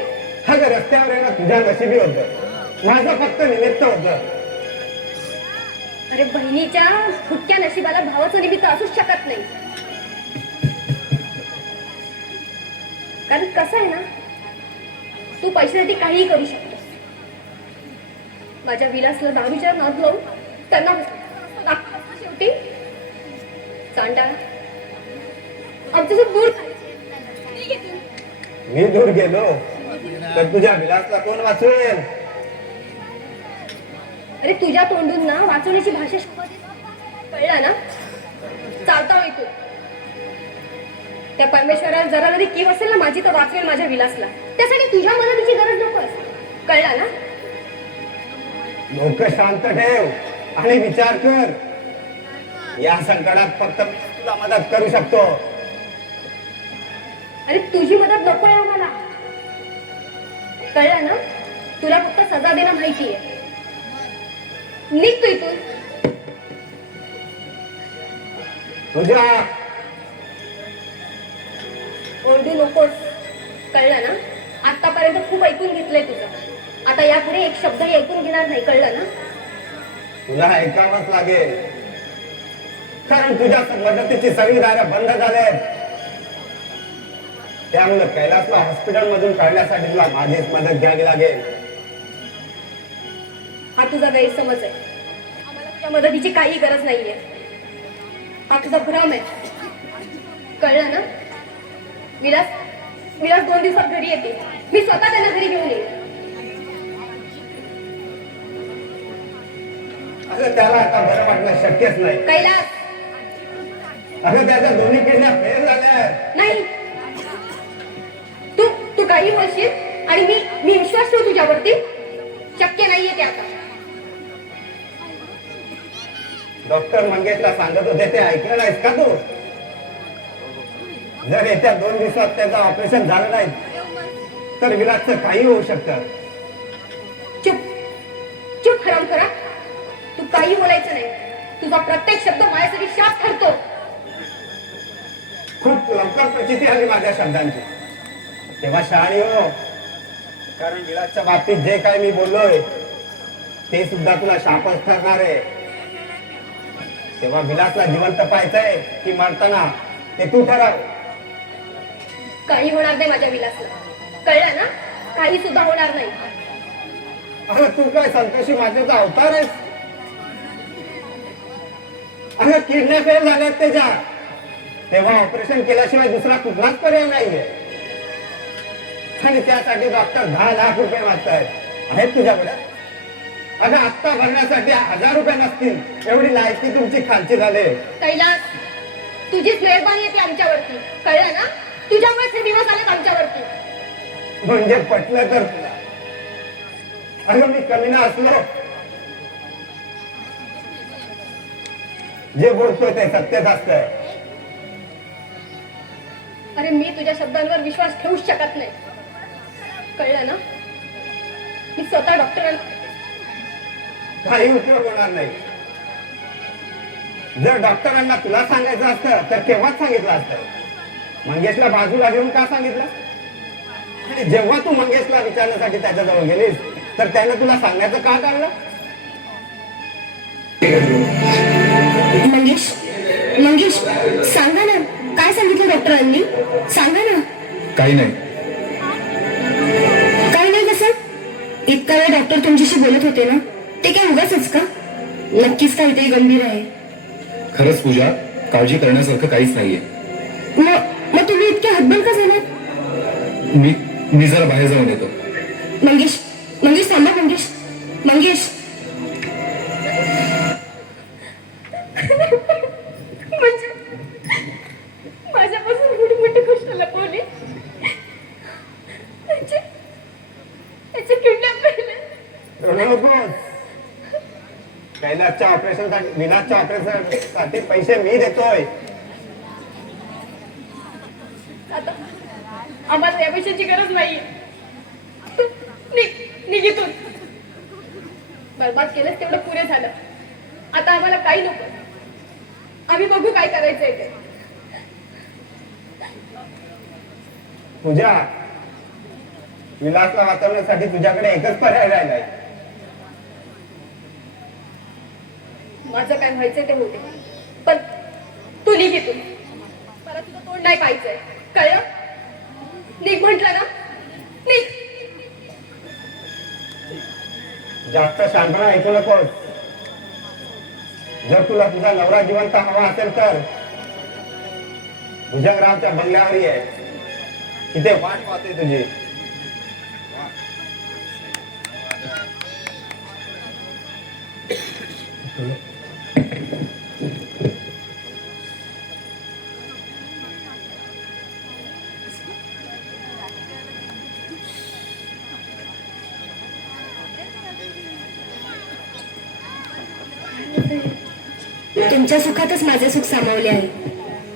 हा ग, रस्त्यावर येणं तुझ्या नशिबी होतं, माझं फक्त निमित्त होतं. अरे बहिणीच्या फुटक्या नशिबाला भावाचं निमित्त असूच शकत नाही. कारण कसं आहे ना, तू पैशासाठी काहीही करू शकतोस. माझ्या विलासला दारूच्या नाद लावून त्यांना शेवटी चांडा आमच्यासोबत दूर मी दूर गेलो तर तुझ्या विलासला कोण वाचवेल? अरे तुझ्या तोंडून ना वाचवण्याची भाषा कळला ना? चालता होई तू. त्या परमेश्वराला जरा जरी कीव असेल ना माझी, तर वाचवेल माझ्या विलासला. त्यासाठी तुझ्या मदतीची गरज नकोय. कळला ना? डोकं शांत ठेव आणि विचार कर. या संकटात फक्त मी तुला मदत करू शकतो. अरे तुझी मदत नको आहे आम्हाला. कळलं ना? तुला फक्त सजा देणं माहिती आहे. निघ तू इथून. तुझ्या ओरडू नकोस. कळलं ना? आतापर्यंत खूप ऐकून घेतलंय तुझं. आता यापुढे एक शब्दही ऐकून घेणार नाही. कळलं ना? तुला ऐकावंच लागेल, कारण तुझ्या मदतीची सगळी दारं बंद झालेत. त्यामुळे कैलासला हॉस्पिटल मधून काढण्यासाठी तुला माझीच मदत घ्यावी लागेल. हा तुझा गैरसमज आहे. आम्हाला तुझ्या मदतीची काही गरज नाहीये. हा तुझा भ्रम आहे. कळलं ना? विलास 2 दिवसात घरी येते. मी स्वतः त्यांना घरी घेऊन येईन. अगं त्याला आता बरं वाटणं शक्यच नाही. कैलास अगं त्याच्या दोन्ही किडन्या फेल झाल्या. नाही, तू काही बोलशील आणि मी विश्वास ठेवू तुझ्यावरती. शक्य नाहीये ते आता. डॉक्टर मंगेशला सांगत होते ते ऐकलं नाहीस का तू? जर येत्या 2 दिवसात त्याचं ऑपरेशन झालं नाही तर विलासचं काही होऊ शकतं. चुप हराम करा. तू काही बोलायचं नाही. तुझा प्रत्येक शब्द माझ्यासाठी शाप ठरतो. खूप लवकर प्रचिती आली माझ्या शब्दांची. तेव्हा शहाणी हो, कारण विलासच्या बाबतीत जे काय मी बोललोय ते सुद्धा तुला शापच ठरणार आहे. तेव्हा विलासला जिवंत पाहायचंय की मरताना ते तू ठरव. काही होणार नाही माझ्या विलासला. कळलं ना? काही सुद्धा होणार नाही. अगं तू काय संतोषी माझ्याचा अवतार आहेस? अगं किडन्या फेल झाल्यात त्याच्या. तेव्हा ऑपरेशन केल्याशिवाय दुसरा कुठलाच पर्याय नाहीये. आणि त्यासाठी डॉक्टर 10 लाख रुपये मागतायत. आहेत तुझ्याकडे? अगं आत्ता भरण्यासाठी 1000 रुपये नसतील एवढी लायकी तुमची खालची झाले. कैलास, तुझीच मेहरबानी येते आमच्यावरती. कळलं ना? तुझ्यामुळेच हे दिवस आलेत आमच्यावरती. म्हणजे पटलं तर तुला. अगं मी कमी ना असलो, जे बोलतोय ते सत्यच असतंय. अरे मी तुझ्या शब्दांवर विश्वास ठेवूच शकत नाही. कळलं ना? मी स्वतः डॉक्टरांना काही उपयोग होणार नाही. जर डॉक्टरांना तुला सांगायचं असतं तर तेव्हाच सांगितलं असतं. मंगेशला बाजूला घेऊन का सांगितलं? आणि जेव्हा तू मंगेशला विचारण्यासाठी त्याच्याजवळ गेलीस तर त्याने तुला सांगण्याचं का काढलं? मंगेश मंगेश सांगा ना, काय सांगितलं डॉक्टरांनी? सांगा ना. काही नाही. काही नाही कसं? इतका वेळ डॉक्टर तुमच्याशी बोलत होते ना, ते काय उगाचच का? नक्कीच काहीतरी गंभीर आहे. खरंच पूजा, काळजी करण्यासारखं काहीच नाहीये. मग तुम्ही इतके हतबल का झालात? मी जरा बाहेर जाऊन येतो. मंगेश मंगेश थांबा. मंगेश मंगेश म्हणजे माझ्यापासून एवढी मोठी गोष्ट लपवली. त्याचे किडनॅप केले. कैलासच्या ऑपरेशनसाठी, विनाशच्या ऑपरेशनसाठी पैसे मी देतोय. आता आम्हाला या पैशाची गरज नाहीये. निघितून बरबाद केलंच तेवढं पुरे झालं. आता आम्हाला काही नको. आम्ही बघू काय करायचंय ते. तुझ्या विलासला वाचवण्यासाठी तुझ्याकडे एकच पर्याय राहिलाय. माझं काय व्हायचंय ते होते, पण तू निघितून. मला तुझं तोंड नाही पाहायचंय, कळलं? निघ म्हंटल ना, निघ. जास्त शांतपणा ऐकू नकोस. जर तुला तुझा नवरा जिवंत हवा असेल तर भुजंगरावच्या बंगल्यावर ये. तिथे वाट पाहते तुझी. तुमच्या सुखातच माझे सुख सामावले आहे.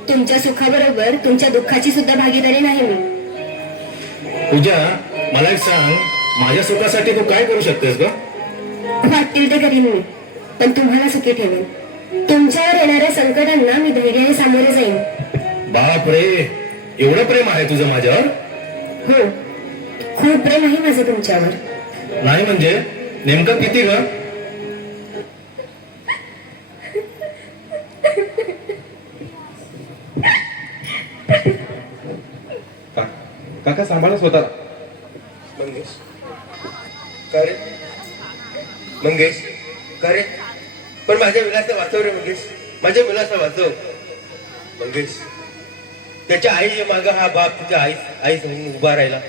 तुमच्या सुखाबरोबर तुमच्या दुःखाची सुद्धा भागीदारी नाही मी. पूजा, मला एक सांग, माझ्या सुखासाठी तू काय करू शकतेस ग? वाटतील ते करीन मी, पण तुम्हाला सुखी ठेवेन. तुमच्यावर येणाऱ्या संकटांना मी धैर्याने सामोरे जाईन. बाप रे, एवढं प्रेम आहे तुझं माझ्यावर? हो, खूप प्रेम आहे माझं तुमच्यावर. नाही म्हणजे नेमकं किती ग? काका सांभाळा स्वतःला. मंगेश का रे? मंगेश का रे? पण माझ्या विलासला वाचव रे मंगेश. माझ्या विलासला वाचव मंगेश. त्याच्या आई माग हा बाप तुझ्या आई समोर उभा राहिला.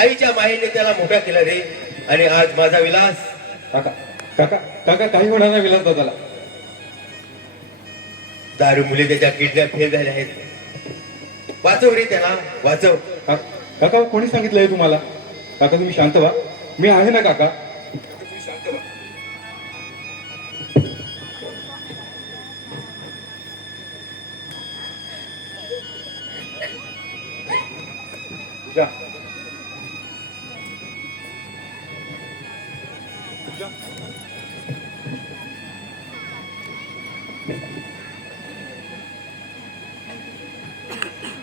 आईच्या माईने त्याला मोठा केला रे. आणि आज माझा विलास. काका काका काका काही होणार नाही विलास दादाला. दारू मुले त्याच्या किडनॅप फेल झाले आहेत. वाचव रे त्याला, वाचव. काका कोणी सांगितलंय तुम्हाला? काका तुम्ही शांत व्हा, मी आहे ना काका. पूजा,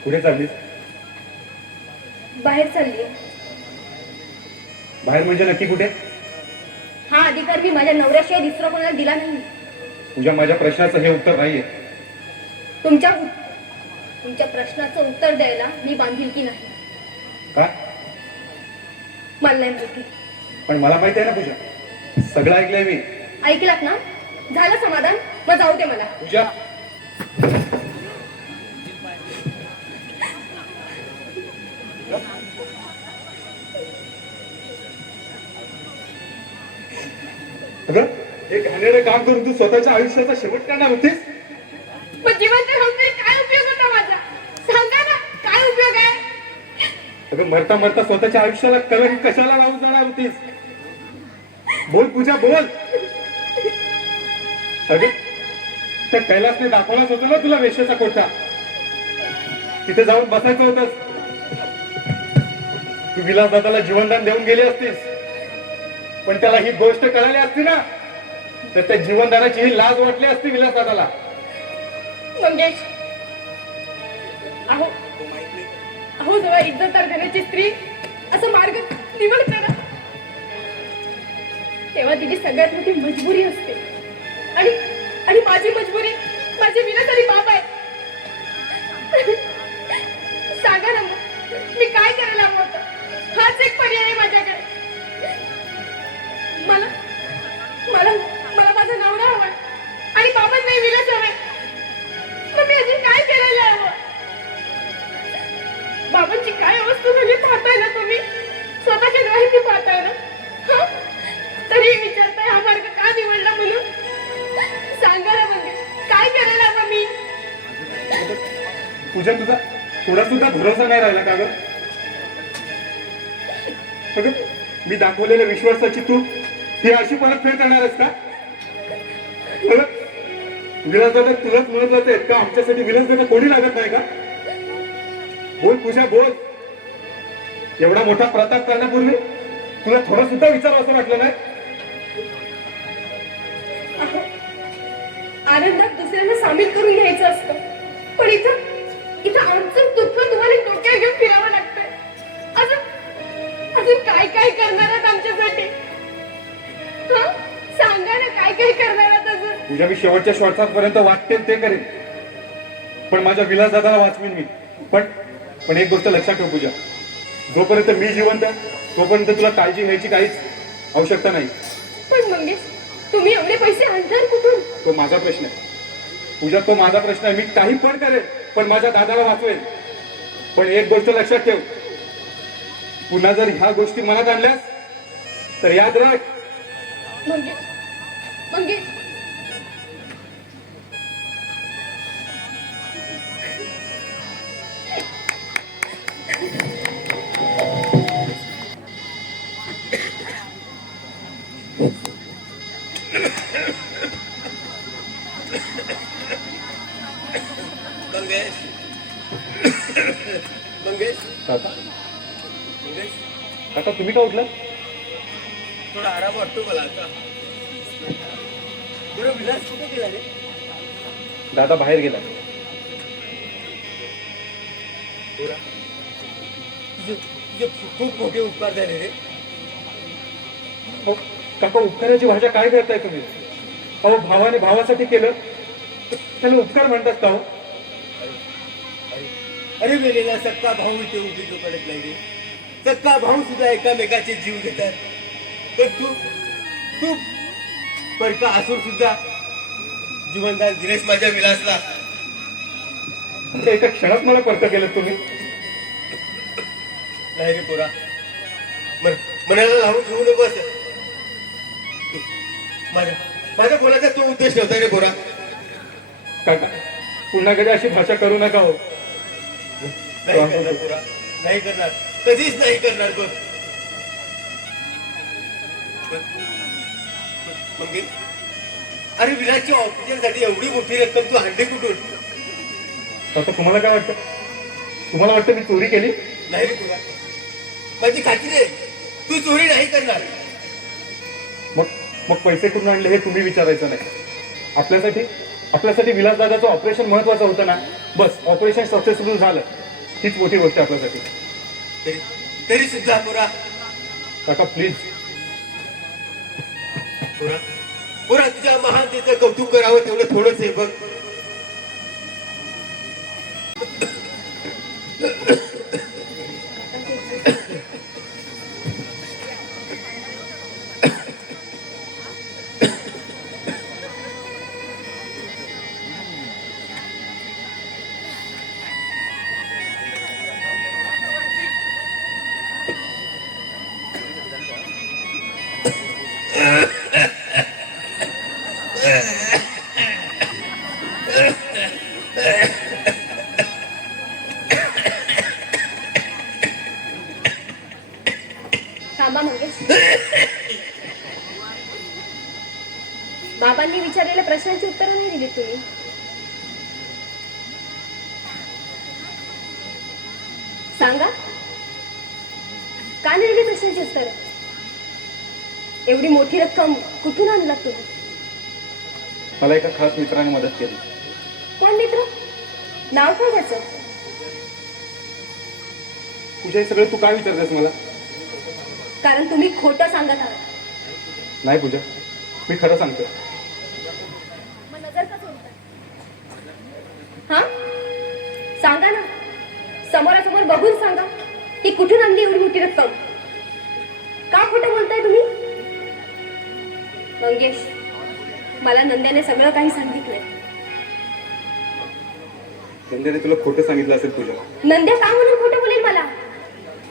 कुठे चाललीस? बाहेर चालली. बाहेर म्हणजे नक्की कुठे? हा अधिकार मी माझ्या नवऱ्याशिवाय दुसरा कोणाला दिला नाही. तुझ्या माझ्या प्रश्नाचं हे उत्तर नाहीये. तुमच्या प्रश्नाचं उत्तर द्यायला मी बांधील की नाही का? मला नाही माहिती. पण मला माहिती आहे ना पूजा, सगळं ऐकलंय मी. ऐकलात ना? झालं समाधान? मग जाऊ दे मला. पूजा, अगं हे घाणेरडं काम करून तू स्वतःच्या आयुष्याचा शेवट करणार होतीस? पण जिवंत राहून तरी काय उपयोग होता माझा? सांगा ना, काय उपयोग आहे? अगं मरता मरता स्वतःच्या आयुष्याला कलर कशाला लावून जाणार होतीस? बोल पूजा, बोल. अगं त्या कैलासने दाखवलाच होता ना तुला वेश्याचा कोठा. तिथे जाऊन बसायचं होतंस. तू विलास दादाला जीवनदान देऊन गेली असतीस, पण त्याला ही गोष्ट कळाली असती ना तर त्या जीवनदानाची ही लाज वाटली असती विलास दादाला. मंगेश, अहो अहो जेव्हा इज्जतदार घराची स्त्री असं मार्ग निवडते ना, तेव्हा तिची सगळ्यात मोठी मजबुरी असते. आणि आणि माझी मजबुरी माझे विनाशकारी बाप आहे. सांगा ना मग, मी काय करायला हवं होतं? हाच एक पर्याय आहे माझ्याकडे. मला मला मला माझा नवरा हवाय आणि बाबा नाही विलास हवाय. मग मी अजून काय करायला हवं? बाबांची काय अवस्था झाली पाहताय ना तुम्ही, स्वतःच्या डोळ्यांनी पाहताय ना. हं? तरी विचारताय हा मार्ग का निवडला म्हणून? सांगा ना म्हणजे काय करायला हवं मी? तुझ्या तुझा थोडा सुद्धा भरोसा नाही राहिला का ग? अगं, मी दाखवलेल्या विश्वासाची तू ही अशी परत फेड करणार आहेस का? विलास दादा तुलाच महत्वाचं आहे का? आमच्यासाठी विलास दादा कोणी लागत नाही का? बोल पूजा बोल. एवढा मोठा प्रताप करण्यापूर्वी तुला थोडा सुद्धा विचार असं वाटलं नाही? अहो, आनंदात दुसऱ्यांना सामील करून घ्यायचं असतं, पण इथं इथं आमचं दुःख तुम्हाला डोक्यावर घेऊन फिरावं लागतंय. अजून अजून काय काय करणार आहात आमच्यासाठी? हं? सांगा ना काय काय करणार आहात अजून? तुझ्या मी शेवटच्या श्वासापर्यंत वाटते ते करेन, पण माझ्या विलास दादाला वाचवीन मी. पण एक गोष्ट लक्षात ठेव पूजा, जोपर्यंत मी जिवंत आहे तोपर्यंत तुला काळजी घ्यायची काहीच आवश्यकता नाही. पण मंगेश, तुम्ही एवढे पैसे आणणार कुठून? तो माझा प्रश्न आहे पूजा, तो माझा प्रश्न आहे. मी काही पण करेन पण माझ्या दादाला वाचवेन. पण एक गोष्ट लक्षात ठेव, पुन्हा जर ह्या गोष्टी मनात आणल्यास तर याद राख. मंगेश मंगेश मंगेश मंगेश काका मंगेश, काका तुम्ही का उठला? थोडा आराम वाटतो मला आता. बरं विलास कुठे गेला रे? दादा बाहेर गेला. तुझे तुझे खूप मोठे उपकार झाले रे. हो काका, उपकाराची भाषा काय करताय तुम्ही? अहो, भावाने भावासाठी केलं त्याला उपकार म्हणतात का हो? अरे वेळेला सक्का भाऊ इथे उभी पडत नाही रे. सक्का भाऊ सुद्धा एकामेकाचे जीव घेतात. पण तू तू परका असून सुद्धा जीवनदान दिलेस माझ्या विलासला. त्या एका क्षणात मला परत केलं तुम्ही. नाही रे पोरा, मनाला लावून घेऊ नकोस. माझ्या बोलायचा तो उद्देश नव्हता रे पोरा. काका, पुन्हा कधी अशी भाषा करू नका हो. नाही करणार पोरा, नाही करणार, कधीच नाही करणार बघ. मग अरे विलासच्या ऑपरेशनसाठी एवढी मोठी रक्कम तू आणली कुठून? काका, तुम्हाला काय वाटतं? तुम्हाला वाटतं मी चोरी केली? नाही रे तुला, माझी खात्री आहे तू चोरी नाही करणार. मग पैसे कुठून आणले हे तुम्ही विचारायचं नाही. आपल्यासाठी विलास दादाचं ऑपरेशन महत्वाचं होतं ना. बस ऑपरेशन सक्सेसफुल झालं, हीच मोठी गोष्ट आपल्यासाठी. तरी सुद्धा पोरा, काका प्लीज. पोरा तुझ्या महानतेचं कौतुक करावं तेवढं थोडंच आहे बघ. थांबा मंगेश. बाबांनी विचारलेल्या प्रश्नांची उत्तरं नाही दिली तुम्ही. सांगा, का नाही दिली प्रश्नांची उत्तरं? एवढी मोठी रक्कम कुठून आणलात तुम्ही? मला एका खास मित्राने मदत केली. कोण मित्र? नाव काय त्याचं? तुझ्या हे सगळं तू काय विचारतेस मला? कारण तुम्ही खोटं सांगत आहात. नाही पूजा, मी खरं सांगतो. मग नजर का सोडताय? हा, सांगा ना, समोरासमोर बघून सांगा की कुठून आणली एवढी मोठी रक्कम. का खोटं बोलताय तुम्ही? मंगेश, मला नंद्याने सगळं काही सांगितलंय. नंद्याने तुला खोटं सांगितलं असेल पूजा. नंद्या का म्हणून खोटं बोलेल मला?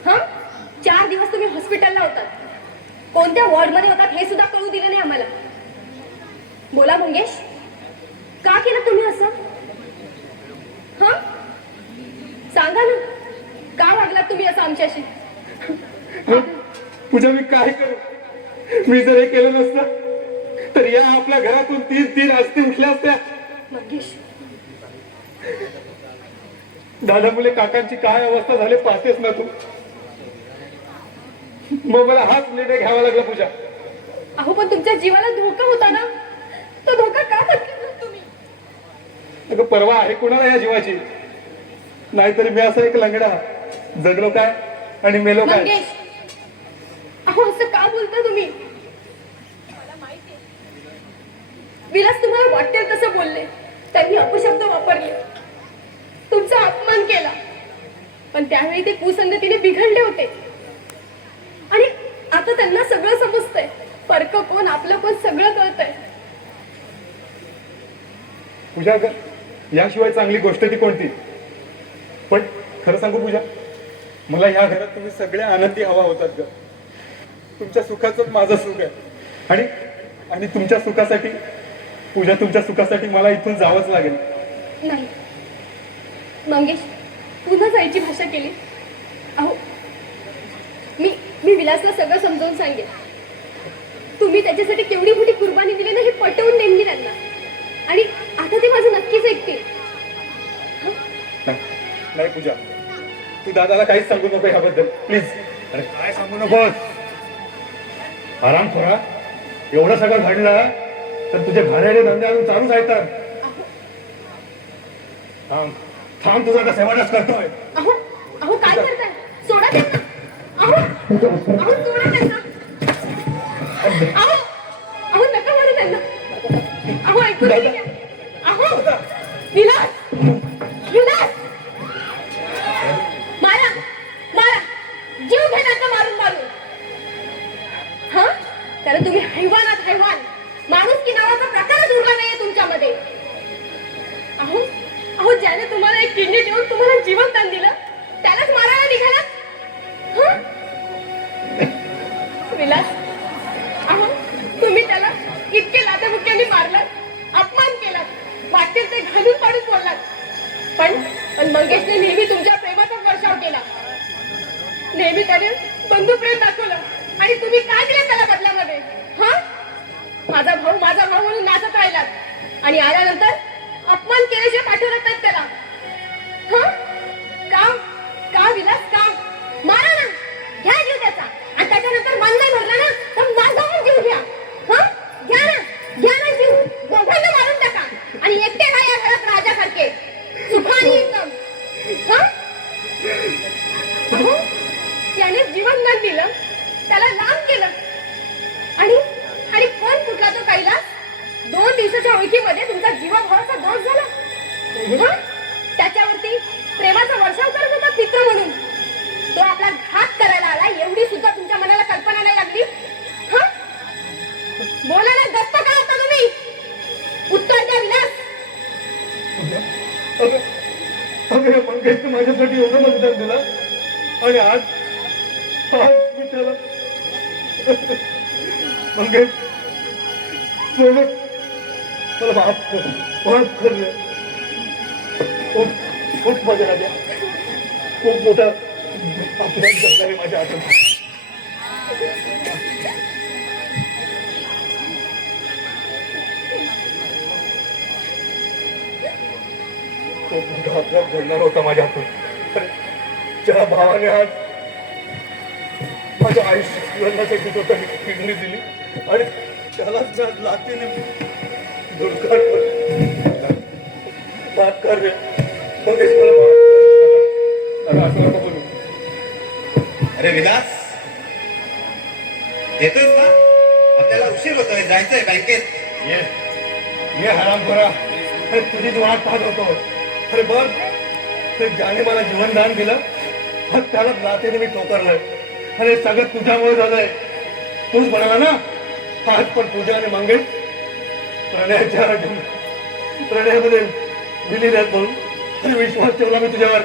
हा, 4 दिवस तुम्ही हॉस्पिटलला होतात, कोणत्या वॉर्डमध्ये होतात हे सुद्धा कळू दिलं नाही आम्हाला. बोला मंगेश, का केलं तुम्ही असं? हा, सांगा ना, का वागलात तुम्ही असं आमच्याशी? पूजा, मी काय करू? मी जर हे केलं नसतं तर या आपल्या घरातून 3 अस्थी उठल्या असत्या. मंगेश, दादा मुले काकांची काय अवस्था झाली पाहतेस ना तू. मग मला हाच निर्णय घ्यावा लागला पूजा. अहो पण तुमच्या जीवाला धोका होता ना, तो धोका का पत्करला तुम्ही? अगं परवा आहे कोणाला या जीवाची? नाहीतरी मी असा एक लंगडा जगलो काय आणि मेलो काय? मंगेश, अहो असं का बोलता तुम्ही? मला माहिती आहे विलास तुम्हाला वाटेल तसं बोलले, त्यांनी अपशब्द वापरले, तुमचा अपमान केला, पण त्यावेळी ते कुसंगतीने बिघडले होते आणि आता त्यांना सगळं समजतंय. परक कोण आपलं कोण सगळं कळतंय. पूजा, याशिवाय चांगली गोष्ट ती कोणती? पण खरं सांगू पूजा, मला या घरात तुम्ही सगळे आनंदी हवा होतात ग. तुमच्या सुखाचंच माझं सुख आहे. आणि तुमच्या सुखासाठी पूजा, तुमच्या सुखासाठी मला इथून जावंच लागेल. नाही मंगेश, पुन्हा जायची भाषा केली. अहो मी विलासला सगळं समजावून सांगेन. तुम्ही त्याच्यासाठी केवढी मोठी कुर्बानी दिली ना हे पटवून नेमली त्यांना, आणि आता ते माझं नक्कीच ऐकतील. नाही पूजा, तू दादाला काहीच सांगू नको ह्याबद्दल प्लीज. अरे काय सांगू नकोस, आराम खोरा. एवढं सगळं घडलं तर तुझे भाड्याने धंदे अजून चालूच आहेत तर. थांब तुझा का सेवाडाच करतोय. अहो अहो काय करताय? सोडा त्यांना. अहो सोडा त्यांना. अहो नका मारू त्यांना. अहो ऐकून घ्या. अहो विलास, विलास, मारा मारा, जीव घ्या नका मारून मारून. हा, कारण तुम्ही हैवानात हैवान, माणूस की नावाचा प्रकारच उरला नाहीये तुमच्यामध्ये. अहो ज्याने तुम्हाला एक किडनी देऊन तुम्हाला जीवन दान दिलं त्यालाच मारायला निघाला. विलास, अहो तुम्ही त्याला इतके लाथाबुक्क्यांनी मारलात, अपमान केलात, वाटेल ते घालून पाडून बोललात, पण मंगेशने नेहमी तुमच्या प्रेमाचा वर्षाव केला. नेहमी त्याने बंधुप्रेम दाखवलं आणि तुम्ही काय दिलं त्याला बदल्यामध्ये? हा, माझा भाऊ म्हणून नाचत राहिलात आणि आल्यानंतर अपमान केल्याशिवाय पाठवतात त्याला. का विलास, का? मारा ना, घ्या जीव त्याचा, आणि त्याच्यानंतर मन नाही भरला ना तर माझा जीव घ्या. घ्या ना जीव, दोघांना मारून टाका आणि एकटे राहा या घरात राजासारखे सुखाने एकदम. त्याने जीवनदान दिलं, त्याला लांब केलं, आणि कोण कुठला तो कैलास? 2 दिवसाच्या ओळखीमध्ये तुमचा जीवाभावाचा दोष झाला. त्याच्यावरती प्रेमाचा वर्षाव करत होता पित्र म्हणून. तो आपला घात करायला आला एवढी सुद्धा तुमच्या मनाला कल्पना नाही लागली. बोला ना, गप्प का होता तुम्ही? उत्तर द्या विलास. अगं मंगेश, तू माझ्यासाठी एवढं मतदान दिलं आणि आज मी त्याला मंगेश मला माफ कर रे. खूप मजा आली, खूप मोठा अपराध झाला रे माझ्या हातून. खूप मोठा अपराध घडणार होता माझ्या हातून. ज्या भावाने आज माझ्या आयुष्य जगण्यासाठी तो त्यांनी किडनी दिली आणि त्याला लाथीने धुडकाट माफ कर रे मंगेश, मला माफ कर. दादा असं नको बोलू. अरे विलास, येतोस का? आपल्याला उशीर होतोय, जायचंय बँकेत. ये हरामखोरा, अरे तुझीच वाट पाहत होतो. अरे बघ, ते ज्याने मला जीवनदान दिलं मग त्याला लातेने मी ठोकरलंय आणि हे सगळं तुझ्यामुळे झालंय. तूच म्हणाला ना आज पण पूजा आणि मंगेश प्रणयामध्ये विलीन आहेत म्हणून, आणि विश्वास ठेवला मी तुझ्यावर.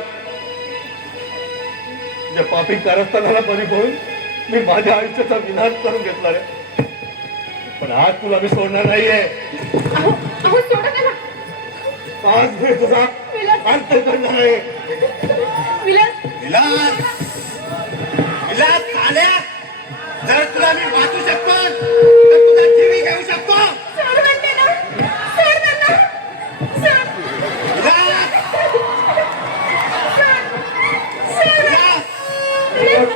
तुझ्या पापी कारस्थानाला बरी पडून मी माझ्या आयुष्याचा विनाश करून घेतला रे. पण आज तुला मी सोडणार नाहीये. अहो अहो सोडा त्याला. आज मी तुझा अंत करणार आहे. विलास विलास, विलास चाल्या, जर तुला मी वाचू शकतो तर तुझा जीवी घेऊ शकतो. सोड म्हणते ना, सोड त्यांना, सोड. विलास, विलास.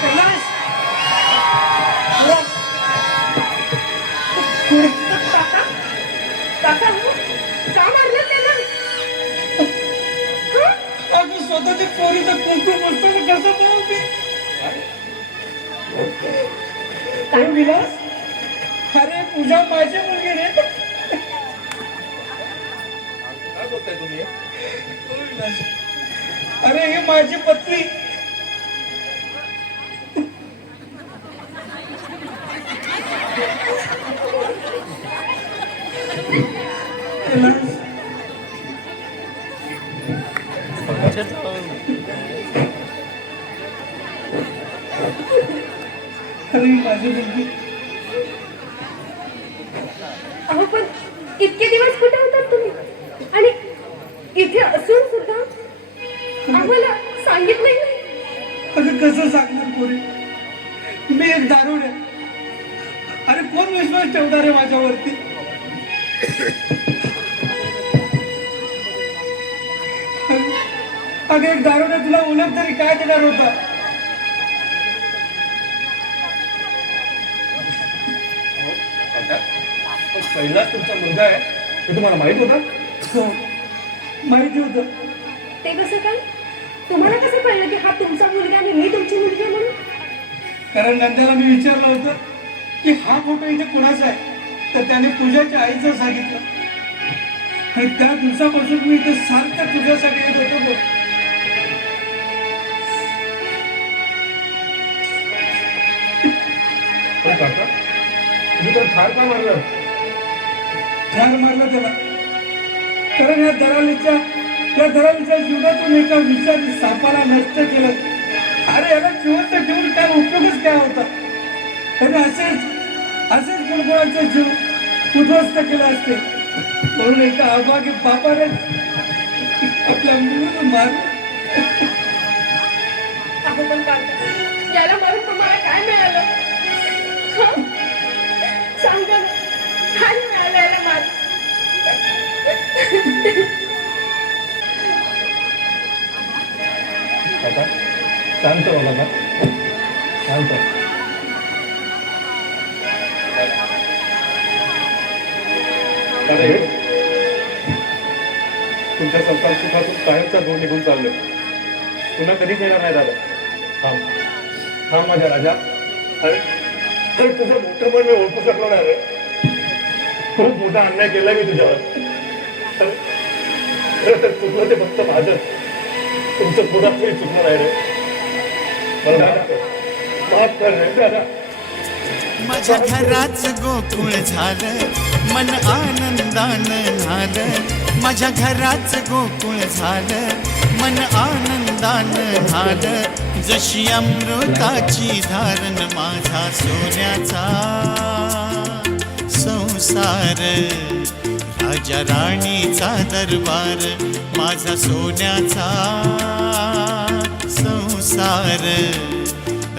कैलास! काका काका का मारलं त्याला? अगं स्वतःच्या पोरीचं कुंकू बसताना कसं बोलते? काय विलास? अरे पूजा माझी मुलगी रे. काय बोलताय तुम्ही? अरे ही माझी पत्नी. कैलास, अरे ही माझी मुलगी. अहो पण इतके दिवस कुठे होतात तुम्ही? आणि इथे असून सुद्धा आम्हाला सांगितलं नाही. अरे कसं सांगणार पोरी, मी एक दारुड आहे. अरे कोण विश्वास ठेवणार आहे माझ्यावरती? अगं एक दारुड आहे, तुला उलट तरी काय देणार होता? कैलास तुमचा मुलगा आहे हे तुम्हाला माहित होतं? हो, माहिती होतं. ते कसं काय? तुम्हाला कसं कळलं की हा तुमचा मुलगा आणि मी तुमची मुलगी आहे म्हणून? कारण नंद्याला मी विचारलं होतं की हा फोटो इथे कुणाचा आहे, तर त्याने पूजाच्या आईचं सांगितलं. आणि त्या दिवसापासून मी इथे सारखं तुझ्यासाठी येत होतो बघ. पण काका, तुम्ही तर फार का मारलं? ठार मारलं त्याला. कारण या दरालीच्या जीवनातून एका विषारी सापाला नष्ट केलं. अरे याला जिवंत ठेवून काय उपयोगच काय होता? त्याने असेच गुणगुणांचे जीव उद्ध्वस्त केले असते. म्हणून एका अभागी बापाने आपल्या मुलीला मारलं. अहो पण काका, याला मारून तुम्हाला काय मिळालं? हं? सांगा ना, काय मिळालं याला मारून? काका शांत व्हा बाबा, शांत. अरे तुमच्या संसार सुखातून कायमचा दूर निघून चाललोय. पुन्हा कधीच येणार नाही दादा. थांब माझ्या राजा. अरे तुझं मोठं पण मी ओळखू शकलो नाही रे. खूप मोठा अन्याय केलाय मी तुझ्यावर. खरं तर चुकलं ते फक्त माझं. तुमचं थोडा तरी चुकलं नाही रे. मला माफ कर रे दादा. माझ्या घराच गोकुळ झालं, मन आनंदानं झालं. माझ्या घराच गोकुळ झालं, मन आनंदानं झालं. जशी अमृताची धारण माझा सोन्याचा संसार. राजा राणीचा दरबार माझा सोन्याचा संसार.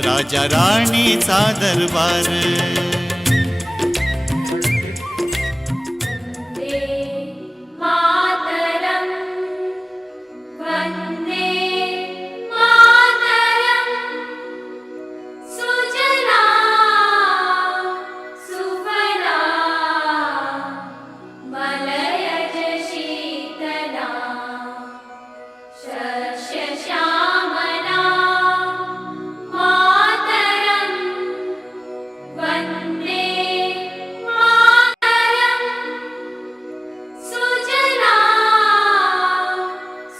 राजा राणीचा दरबार. मातरम मलयज शीतला शस्यश्यामला मातरं वन्दे मातरं सुजला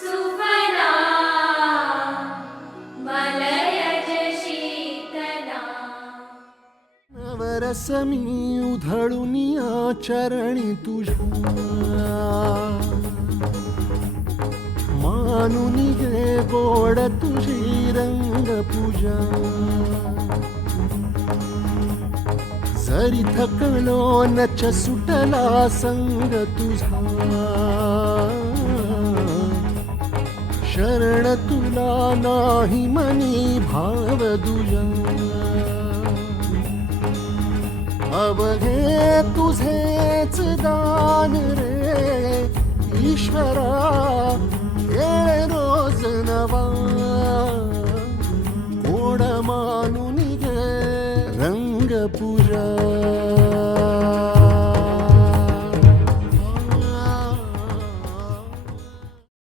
सुफला मलयज शीतला नवरसमी उधळुनिया चरणी तुझ्या मानुनी गे गोड तुझी रंग पूजा जरी थकलो नच सुटला संग तुझा शरण तुला नाही मनी भाव दुजा अवघे तुझेच दान रे ईश्वरा ये रोज नवा